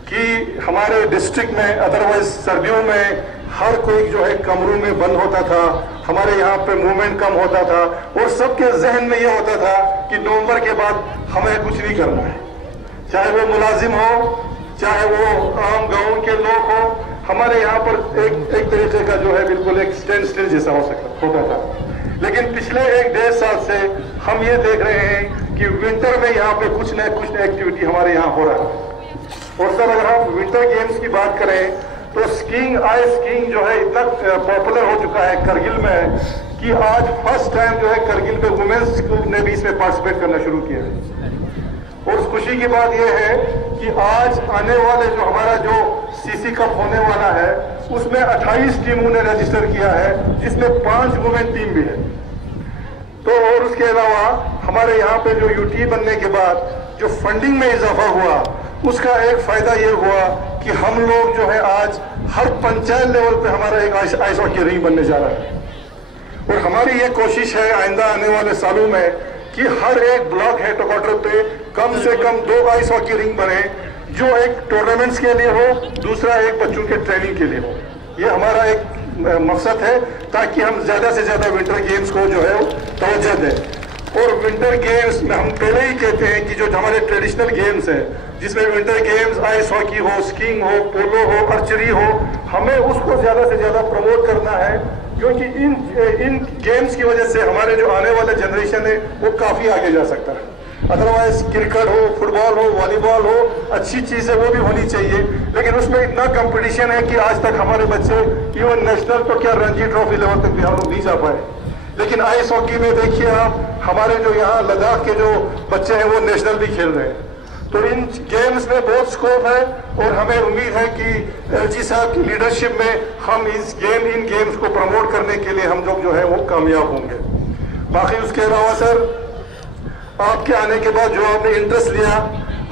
कि हमारे डिस्ट्रिक्ट में अदरवाइज सर्दियों में हर कोई जो है कमरों में बंद होता था, हमारे यहाँ पे मूवमेंट कम होता था और सबके जहन में ये होता था कि नवंबर के बाद हमें कुछ नहीं करना है, चाहे वो मुलाजिम हो चाहे वो आम गाँव के लोग हो। हमारे यहाँ पर एक तरीके का जो है बिल्कुल एक स्टैंड स्टिल जैसा होता था। लेकिन पिछले 1-1.5 साल से हम ये देख रहे हैं कि विंटर में यहाँ पे कुछ न कुछ एक्टिविटी हमारे यहाँ हो रहा है। और सर अगर हम विंटर गेम्स की बात करें तो स्कीइंग, आइस स्कीइंग जो है इतना पॉपुलर हो चुका है करगिल में कि आज फर्स्ट टाइम जो है करगिल में वुमेन्स ने भी इसमें पार्टिसिपेट करना शुरू किया है। और खुशी की बात यह है कि आज आने वाले जो हमारा जो CC कप होने वाला है उसमें 28 टीमों ने रजिस्टर किया है जिसमें 5 वुमेन टीम भी है। तो और उसके अलावा हमारे यहाँ पे जो UT बनने के बाद जो फंडिंग में इजाफा हुआ उसका एक फायदा ये हुआ कि हम लोग जो है आज हर पंचायत लेवल पे हमारा एक आइस हॉकी रिंग बनने जा रहा है। और हमारी ये कोशिश है आइंदा आने वाले सालों में कि हर एक ब्लॉक हेडक्वार्टर पे कम से कम 2 आइस हॉकी रिंग बने जो एक टूर्नामेंट्स के लिए हो, दूसरा एक बच्चों के ट्रेनिंग के लिए हो। ये हमारा एक मकसद है ताकि हम ज्यादा से ज्यादा विंटर गेम्स को जो है तवज्जो दें। और विंटर गेम्स में हम पहले ही कहते हैं कि जो हमारे ट्रेडिशनल गेम्स हैं जिसमें विंटर गेम्स आइस हॉकी हो, स्कीइंग हो, पोलो हो, आर्चरी हो, हमें उसको ज्यादा से ज्यादा प्रमोट करना है क्योंकि इन गेम्स की वजह से हमारे जो आने वाले जनरेशन है वो काफी आगे जा सकता है। अदरवाइज क्रिकेट हो, फुटबॉल हो, वॉलीबॉल हो, अच्छी चीज है वो भी होनी चाहिए, लेकिन उसमें इतना कंपटीशन है कि आज तक हमारे बच्चे इवन नेशनल तो क्या रणजी ट्रॉफी लेवल तक भी हम लोग नहीं जा पाए। लेकिन आइस हॉकी में देखिए आप हमारे जो यहाँ लद्दाख के जो बच्चे हैं वो नेशनल भी खेल रहे हैं। तो इन गेम्स में बहुत स्कोप है और हमें उम्मीद है कि LG साहब की लीडरशिप में हम इन गेम्स को प्रमोट करने के लिए हम लोग जो है वो कामयाब होंगे। बाकी उसके अलावा सर आपके आने के बाद जो आपने इंटरेस्ट लिया,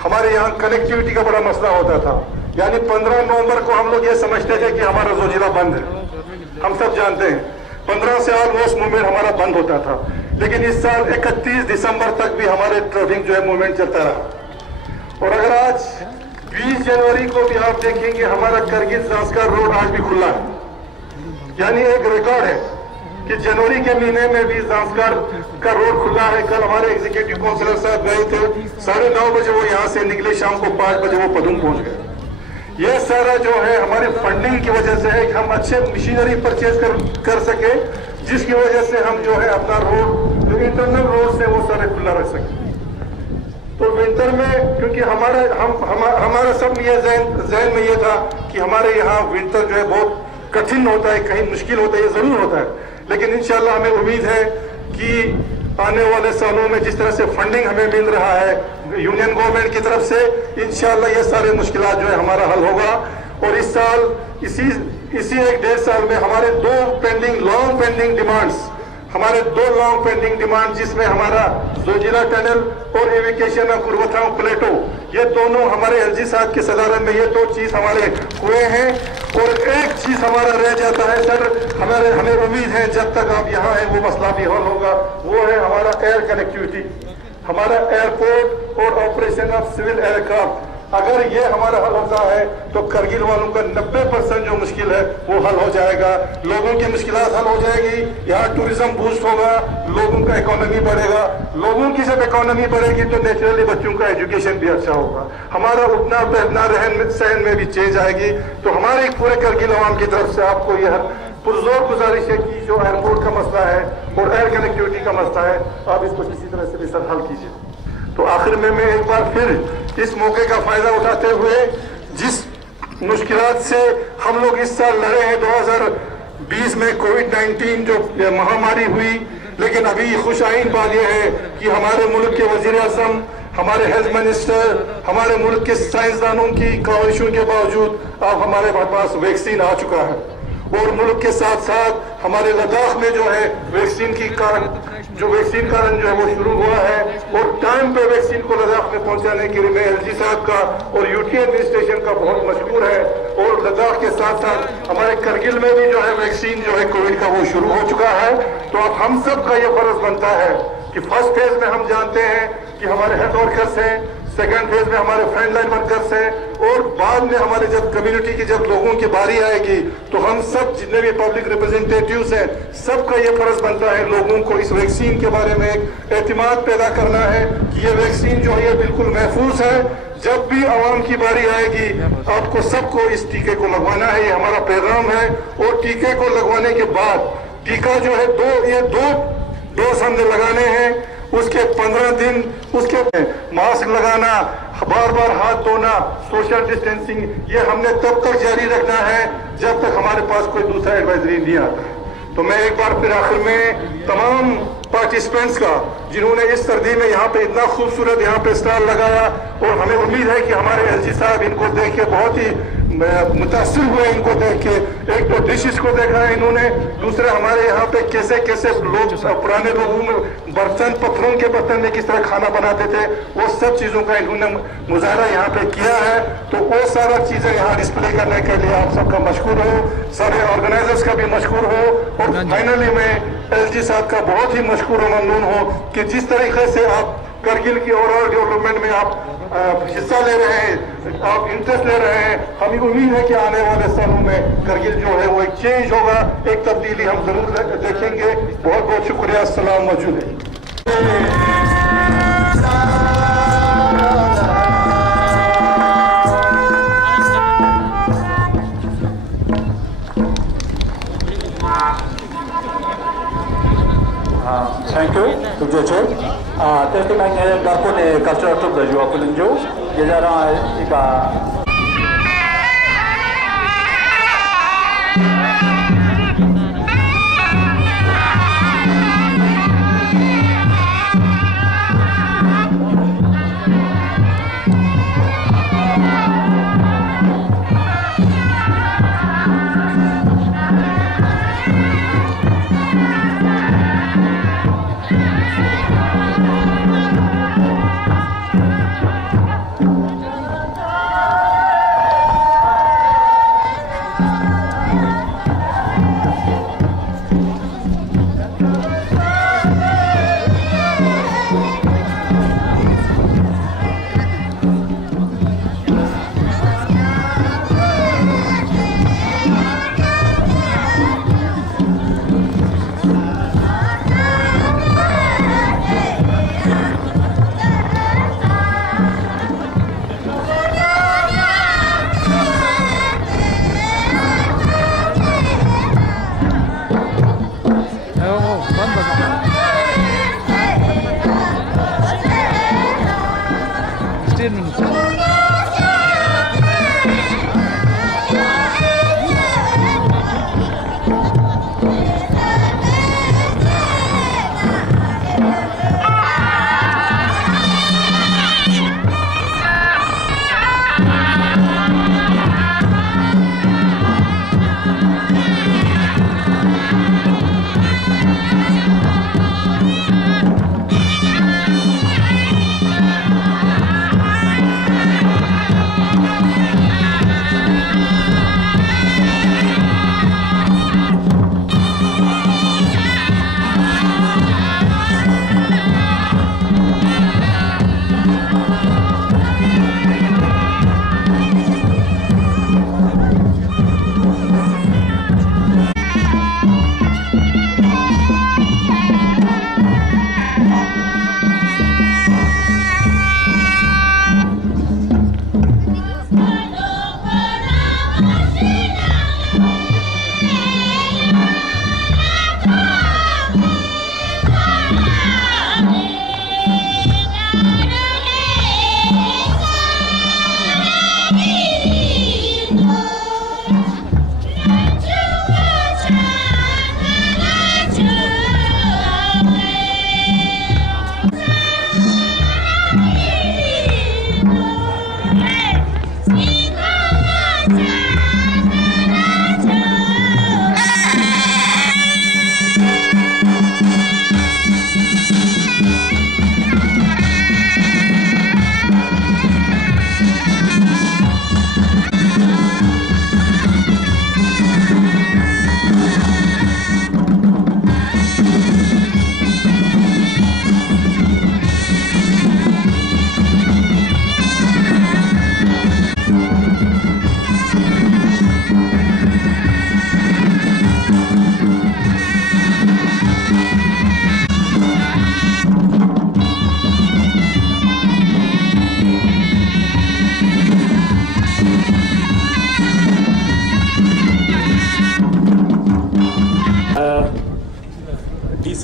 हमारे यहाँ कनेक्टिविटी का बड़ा मसला होता था। यानी 15 नवंबर को हम लोग ये समझते थे कि हमारा जोजिला बंद है, हम सब जानते हैं 15 से ऑलमोस्ट मूवमेंट हमारा बंद होता था। लेकिन इस साल 31 दिसंबर तक भी हमारे ट्रैफिक जो है मूवमेंट चलता रहा। और अगर आज 20 जनवरी को भी आप देखेंगे हमारा करगिल ज़ांस्कार रोड आज भी खुला है, यानी एक रिकॉर्ड है कि जनवरी के महीने में भी ज़ांस्कार का रोड खुला है। कल हमारे एग्जीक्यूटिव काउंसिलर साहब गए थे, 9:30 बजे वो यहाँ से निकले, शाम को 5 बजे वो पदुम पहुंच गए। ये सारा जो है हमारी फंडिंग की वजह से है कि हम अच्छे मशीनरी परचेज कर सके, जिसकी वजह से हम जो है अपना रोड जो इंटरनल रोड से वो सारे खुला रख सके। तो विंटर में क्योंकि हमारा सब ये जहन में ये था कि हमारे यहाँ विंटर जो है बहुत कठिन होता है, कहीं मुश्किल होता है, ये जरूर होता है, लेकिन इंशाल्लाह हमें उम्मीद है कि आने वाले सालों में जिस तरह से फंडिंग हमें मिल रहा है यूनियन गवर्नमेंट की तरफ से, इंशाल्लाह ये सारे मुश्किलात जो है हमारा हल होगा। और इस साल इसी 1-1.5 साल में हमारे 2 लॉन्ग पेंडिंग डिमांड्स, हमारे 2 लॉन्ग पेंडिंग डिमांड जिसमें हमारा जोजिला टनल और एविकेशन ऑफ कुर्बथांग प्लेटो, ये दोनों हमारे LG साहब के सदारत में ये 2 चीज हमारे हुए हैं। और एक चीज हमारा रह जाता है सर, हमें उम्मीद है जब तक आप यहाँ हैं वो मसला भी हल होगा, वो है हमारा एयर कनेक्टिविटी, हमारा एयरपोर्ट और ऑपरेशन ऑफ सिविल एयरक्राफ्ट। अगर ये हमारा हल होता है तो करगिल वालों का 90% जो मुश्किल है वो हल हो जाएगा, लोगों की मुश्किलात हल हो जाएगी, यहाँ टूरिज्म बूस्ट होगा, लोगों का इकोनॉमी बढ़ेगा। लोगों की जब इकोनॉमी बढ़ेगी तो नेचुरली बच्चों का एजुकेशन भी अच्छा होगा, हमारा उठना बैठना रहन सहन में भी चेंज आएगी। तो हमारे पूरे करगिल अवाम की तरफ से आपको यह पुरजोर गुजारिश है कि जो एयरपोर्ट का मसला है और एयर कनेक्टिविटी का मसला है आप इसको किसी तरह से भी सर हल कीजिए। तो आखिर में मैं एक बार फिर इस मौके का फायदा उठाते हुए जिस मुश्किलात से हम लोग इस साल लड़े हैं 2020 में कोविड-19 जो महामारी हुई, लेकिन अभी खुश आइन बात यह है कि हमारे मुल्क के वजीर आज़म हमारे हेल्थ मिनिस्टर, हमारे मुल्क के साइंसदानों की काविशों के बावजूद अब हमारे पास वैक्सीन आ चुका है। और मुल्क के साथ साथ हमारे लद्दाख में जो है वैक्सीन का रन जो है वो शुरू हुआ है। और टाइम पे वैक्सीन को लद्दाख में पहुंचाने के लिए मैं एलजी साहब का और यूटी एडमिनिस्ट्रेशन का बहुत मशहूर है। और लद्दाख के साथ साथ हमारे करगिल में भी जो है वैक्सीन जो है कोविड का वो शुरू हो चुका है। तो अब हम सब का ये फर्ज बनता है कि फर्स्ट फेज में हम जानते हैं कि हमारे हेल्थ वर्कर्स हैं, सेकंड फेज में हमारे फ्रंट लाइन वर्कर्स हैं, और बाद में हमारे जब कम्युनिटी की जब लोगों की बारी आएगी तो हम सब जितने भी पब्लिक रिप्रेजेंटेटिव्स हैं सबका ये फर्ज बनता है लोगों को इस वैक्सीन के बारे में एक एतमाद पैदा करना है कि ये वैक्सीन जो है बिल्कुल महफूज है। जब भी आवाम की बारी आएगी आपको सबको इस टीके को लगवाना है, ये हमारा पैगाम है। और टीके को लगवाने के बाद टीका जो है दो डोज हमने लगाने हैं, उसके 15 दिन उसके मास्क लगाना, बार बार हाथ धोना, सोशल डिस्टेंसिंग, ये हमने तब तक जारी रखना है जब तक हमारे पास कोई दूसरा एडवाइजरी नहीं आता। तो मैं एक बार फिर आखिर में तमाम पार्टिसिपेंट्स का जिन्होंने इस सर्दी में यहाँ पे इतना खूबसूरत यहाँ पे स्टॉल लगाया, और हमें उम्मीद है कि हमारे एलजी साहब इनको देख के बहुत ही मुतासिर हुए इनको देख के। एक तो डिशेस को देखा है इन्होंने, दूसरा हमारे यहाँ पे कैसे कैसे लोग पुराने लोगों में बर्तन पत्थरों के बर्तन में किस तरह खाना बनाते थे, वो सब चीजों का इन्होंने मुजाहरा यहाँ पे किया है। तो वो सारा चीजें यहाँ डिस्प्ले करने के लिए आप सबका मशकूर हो, सारे ऑर्गेनाइजर्स का भी मशकूर हो। और फाइनली मैं एलजी साहब का बहुत ही मशकूर और ममनून हो कि जिस तरीके से आप करगिल की ओवरऑल डेवलपमेंट में आप हिस्सा ले रहे हैं, आप इंटरेस्ट ले रहे हैं। हमें उम्मीद है कि आने वाले सालों में करगिल जो है वो एक चेंज होगा, एक तब्दीली हम जरूर देखेंगे। बहुत बहुत शुक्रिया। अस्सलाम मौजूद है। Thank you to the chair. Testimony Darko ne Kastra da Joa Kulinjo. Yara ika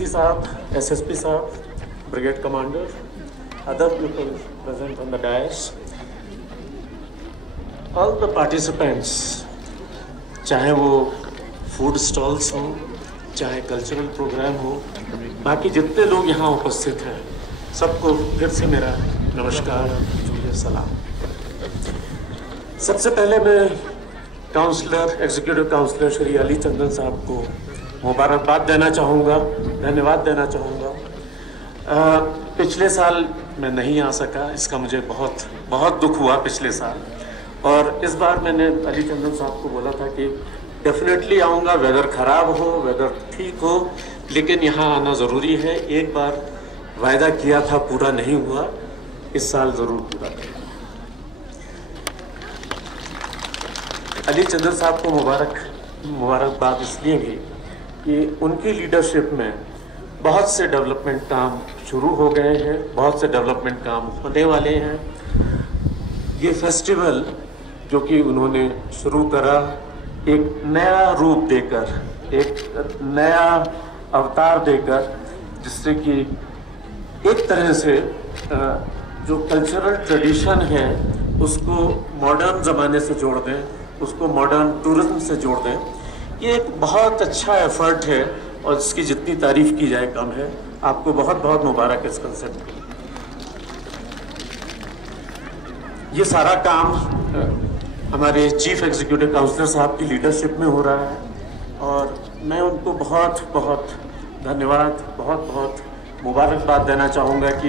DC साहब, एसएसपी साहब, brigade commander, other people present on the dais, all the participants, चाहे वो फूड स्टॉल्स हों, चाहे कल्चरल प्रोग्राम हो, बाकी जितने लोग यहाँ उपस्थित हैं, सबको फिर से मेरा नमस्कार, जुड़े सलाम। सबसे पहले मैं counsellor, executive counsellor Shri Ali Chandan साहब को मुबारकबाद देना चाहूँगा, धन्यवाद देना चाहूँगा। पिछले साल मैं नहीं आ सका, इसका मुझे बहुत बहुत दुख हुआ पिछले साल, और इस बार मैंने अली चंदन साहब को बोला था कि डेफिनेटली आऊँगा, वेदर ख़राब हो, वेदर ठीक हो, लेकिन यहाँ आना ज़रूरी है। एक बार वायदा किया था, पूरा नहीं हुआ, इस साल ज़रूर पूरा करेंगे। अली चंदन साहब को मुबारकबाद इसलिए भी कि उनकी लीडरशिप में बहुत से डेवलपमेंट काम शुरू हो गए हैं, बहुत से डेवलपमेंट काम होने वाले हैं। ये फेस्टिवल जो कि उन्होंने शुरू करा, एक नया रूप देकर, एक नया अवतार देकर, जिससे कि एक तरह से जो कल्चरल ट्रेडिशन है उसको मॉडर्न ज़माने से जोड़ दें, उसको मॉडर्न टूरिज्म से जोड़ दें। ये एक बहुत अच्छा एफर्ट है और इसकी जितनी तारीफ की जाए कम है। आपको बहुत बहुत मुबारक इस कंसेप्ट के। ये सारा काम हमारे चीफ एग्जीक्यूटिव काउंसलर साहब की लीडरशिप में हो रहा है और मैं उनको बहुत बहुत धन्यवाद, बहुत बहुत मुबारकबाद देना चाहूँगा कि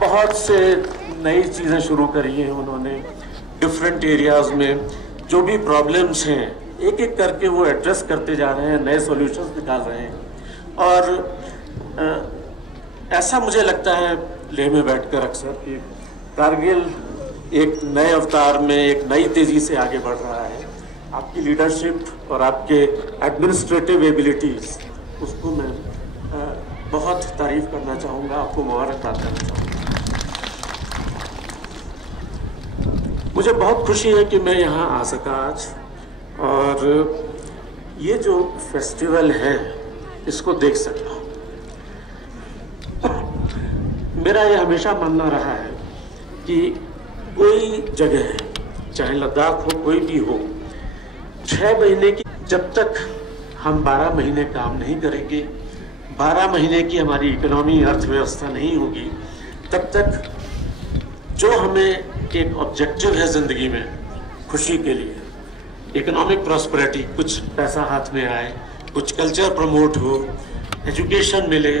बहुत से नई चीज़ें शुरू करी हैं उन्होंने। डिफरेंट एरियाज़ में जो भी प्रॉब्लम्स हैं एक एक करके वो एड्रेस करते जा रहे हैं, नए सॉल्यूशंस निकाल रहे हैं। और ऐसा मुझे लगता है लेह में बैठकर अक्सर कि कारगिल एक नए अवतार में, एक नई तेज़ी से आगे बढ़ रहा है। आपकी लीडरशिप और आपके एडमिनिस्ट्रेटिव एबिलिटीज़, उसको मैं बहुत तारीफ करना चाहूँगा, आपको मुबारकबाद करना चाहूँगा। मुझे बहुत खुशी है कि मैं यहाँ आ सका आज, और ये जो फेस्टिवल है इसको देख सका। मेरा ये हमेशा मानना रहा है कि कोई जगह, चाहे लद्दाख हो, कोई भी हो, 6 महीने की, जब तक हम 12 महीने काम नहीं करेंगे, 12 महीने की हमारी इकोनॉमी, अर्थव्यवस्था नहीं होगी, तब तक जो हमें एक ऑब्जेक्टिव है ज़िंदगी में, खुशी के लिए, इकोनॉमिक प्रॉस्पेरिटी, कुछ पैसा हाथ में आए, कुछ कल्चर प्रमोट हो, एजुकेशन मिले,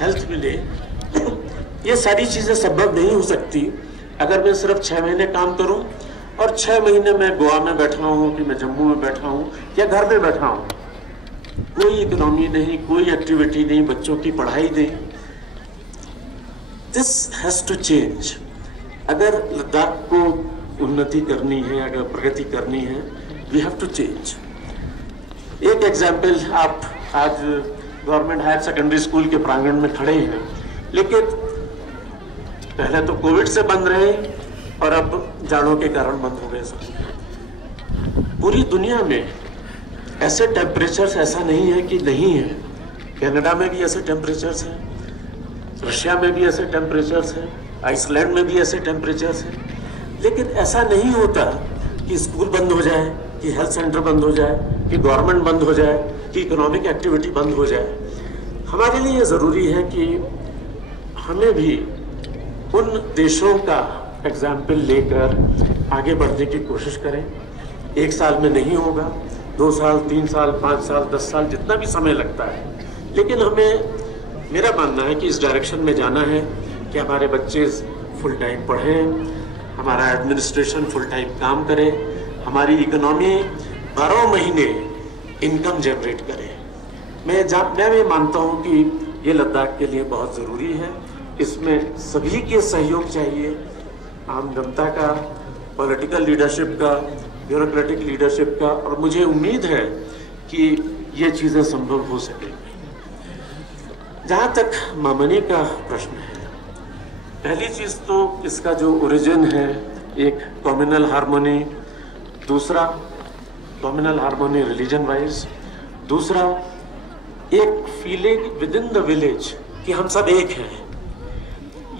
हेल्थ मिले, ये सारी चीज़ें संभव नहीं हो सकती अगर मैं सिर्फ 6 महीने काम करूं और 6 महीने मैं गोवा में बैठा हूं कि मैं जम्मू में बैठा हूं या घर में बैठा हूं। कोई इकोनॉमी नहीं, कोई एक्टिविटी नहीं, बच्चों की पढ़ाई नहीं। This has to change. अगर लद्दाख को उन्नति करनी है, अगर प्रगति करनी है, वी हैव टू चेंज। एक एग्जाम्पल, आप आज गवर्नमेंट हायर सेकेंडरी स्कूल के प्रांगण में खड़े हैं, लेकिन पहले तो कोविड से बंद रहे और अब जाड़ों के कारण बंद हो गए स्कूल। पूरी दुनिया में ऐसे टेम्परेचर्स ऐसा नहीं है कि नहीं है। कनाडा में भी ऐसे टेम्परेचर्स हैं, रशिया में भी ऐसे टेम्परेचर्स हैं, आइसलैंड में भी ऐसे टेम्परेचर्स हैं। लेकिन ऐसा नहीं होता कि स्कूल बंद हो जाए, कि हेल्थ सेंटर बंद हो जाए, कि गवर्नमेंट बंद हो जाए, कि इकोनॉमिक एक्टिविटी बंद हो जाए। हमारे लिए ये ज़रूरी है कि हमें भी उन देशों का एग्जाम्पल लेकर आगे बढ़ने की कोशिश करें। 1 साल में नहीं होगा, 2 साल, 3 साल, 5 साल, 10 साल, जितना भी समय लगता है, लेकिन हमें, मेरा मानना है कि इस डायरेक्शन में जाना है कि हमारे बच्चे फुल टाइम पढ़ें, हमारा एडमिनिस्ट्रेशन फुल टाइम काम करे, हमारी इकोनॉमी 12 महीने इनकम जनरेट करे। मैं भी मानता हूँ कि ये लद्दाख के लिए बहुत ज़रूरी है। इसमें सभी के सहयोग चाहिए, आम जनता का, पॉलिटिकल लीडरशिप का, ब्यूरोक्रेटिक लीडरशिप का, और मुझे उम्मीद है कि ये चीज़ें संभव हो सकेंगी। जहाँ तक मामनी का प्रश्न है, पहली चीज़ तो इसका जो ओरिजिन है, एक कम्युनल हार्मोनी, दूसरा कम्युनल हार्मोनी रिलीजन वाइज, दूसरा एक feeling with in the village कि हम सब एक हैं,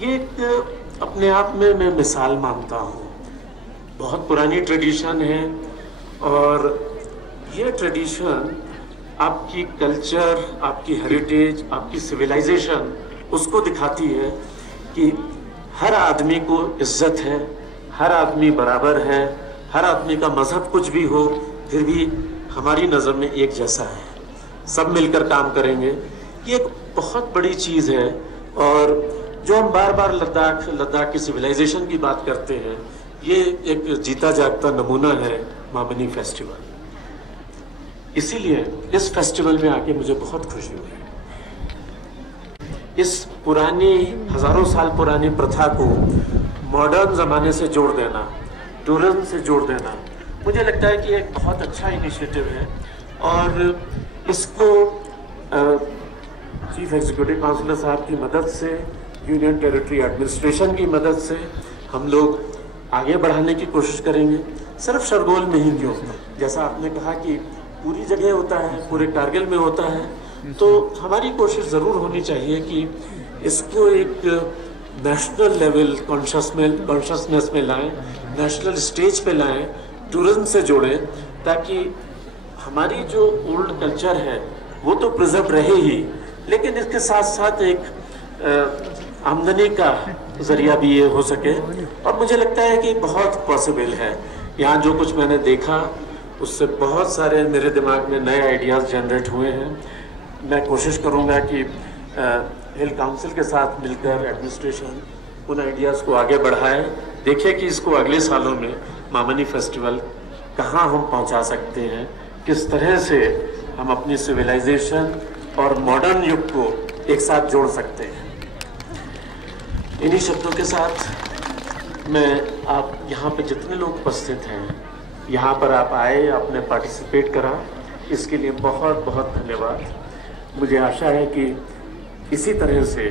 ये एक अपने आप में मैं मिसाल मानता हूँ। बहुत पुरानी ट्रेडिशन है और ये ट्रेडिशन आपकी कल्चर, आपकी हेरिटेज, आपकी सिविलाइजेशन उसको दिखाती है कि हर आदमी को इज्जत है, हर आदमी बराबर है, हर आदमी का मजहब कुछ भी हो फिर भी हमारी नज़र में एक जैसा है, सब मिलकर काम करेंगे। ये एक बहुत बड़ी चीज़ है और जो हम बार बार लद्दाख की सिविलाइजेशन की बात करते हैं, ये एक जीता जागता नमूना है मामनी फेस्टिवल। इसीलिए इस फेस्टिवल में आके मुझे बहुत खुशी हुई। इस पुरानी हजारों साल पुरानी प्रथा को मॉडर्न ज़माने से जोड़ देना, टूरिज्म से जोड़ देना, मुझे लगता है कि एक बहुत अच्छा इनिशिएटिव है और इसको चीफ एग्जीक्यूटिव काउंसिलर साहब की मदद से, यूनियन टेरिटरी एडमिनिस्ट्रेशन की मदद से हम लोग आगे बढ़ाने की कोशिश करेंगे। सिर्फ शरगोल में ही क्यों, जैसा आपने कहा कि पूरी जगह होता है, पूरे कारगिल में होता है, तो हमारी कोशिश ज़रूर होनी चाहिए कि इसको एक नेशनल लेवल कॉन्शसनेस में लाएं, नेशनल स्टेज पे लाएं, टूरिज्म से जोड़ें, ताकि हमारी जो ओल्ड कल्चर है वो तो प्रिजर्व रहे ही, लेकिन इसके साथ साथ एक आमदनी का जरिया भी ये हो सके। और मुझे लगता है कि बहुत पॉसिबल है। यहाँ जो कुछ मैंने देखा उससे बहुत सारे मेरे दिमाग में नए आइडियाज़ जनरेट हुए हैं। मैं कोशिश करूँगा कि हिल काउंसिल के साथ मिलकर एडमिनिस्ट्रेशन उन आइडियाज़ को आगे बढ़ाए, देखें कि इसको अगले सालों में मामनी फेस्टिवल कहाँ हम पहुँचा सकते हैं, किस तरह से हम अपनी सिविलाइजेशन और मॉडर्न युग को एक साथ जोड़ सकते हैं। इन्हीं शब्दों के साथ मैं आप यहाँ पे जितने लोग उपस्थित हैं, यहाँ पर आप आए, आपने पार्टिसिपेट करा, इसके लिए बहुत बहुत धन्यवाद। मुझे आशा है कि इसी तरह से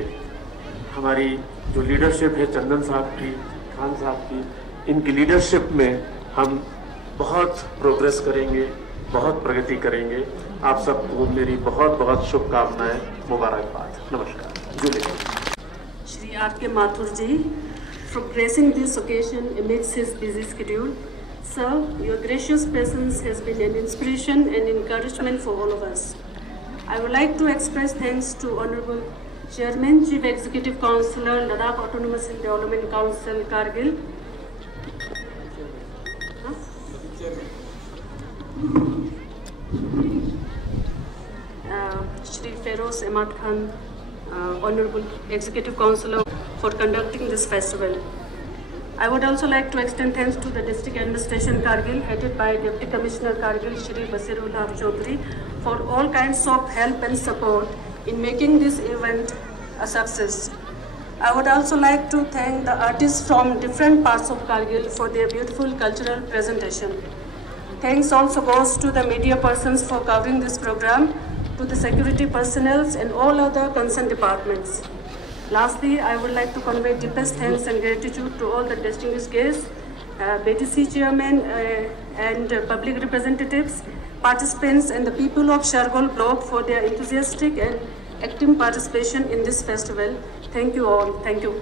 हमारी जो लीडरशिप है चंदन साहब की, खान साहब की, इनकी लीडरशिप में हम बहुत प्रोग्रेस करेंगे, बहुत प्रगति करेंगे। आप सबको मेरी बहुत बहुत शुभकामनाएं, मुबारकबाद। नमस्कार। जुले Shri R.K. Mathur ji, for gracing this occasion amidst his busy schedule. Sir, your gracious presence has been an inspiration and encouragement for all of us. I would like to express thanks to Honorable Chairman, Chief Executive Councillor, Ladakh Autonomous Development Council, Kargil. Shri Feroz Ahmad Khan, Honorable Executive Councillor, for conducting this festival. I would also like to extend thanks to the District Administration Kargil, headed by Deputy Commissioner Kargil, Shri Basirullah Chaudhary, for all kinds of help and support in making this event a success. I would also like to thank the artists from different parts of Kargil for their beautiful cultural presentation. Thanks also goes to the media persons for covering this program, to the security personnel and all other concerned departments. Lastly, I would like to convey deepest thanks and gratitude to all the distinguished guests, BDC chairman and public representatives, participants and the people of Shargol block for their enthusiastic and active participation in this festival. Thank you all. Thank you.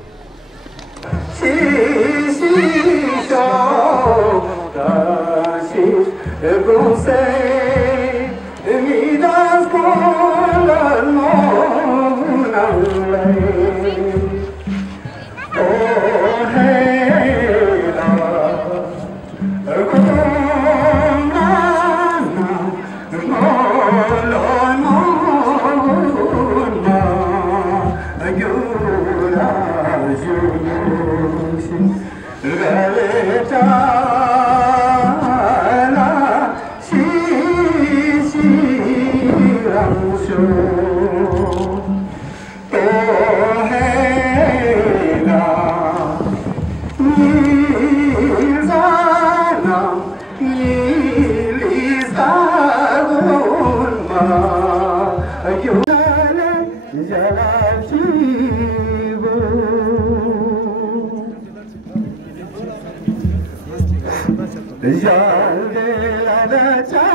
Jal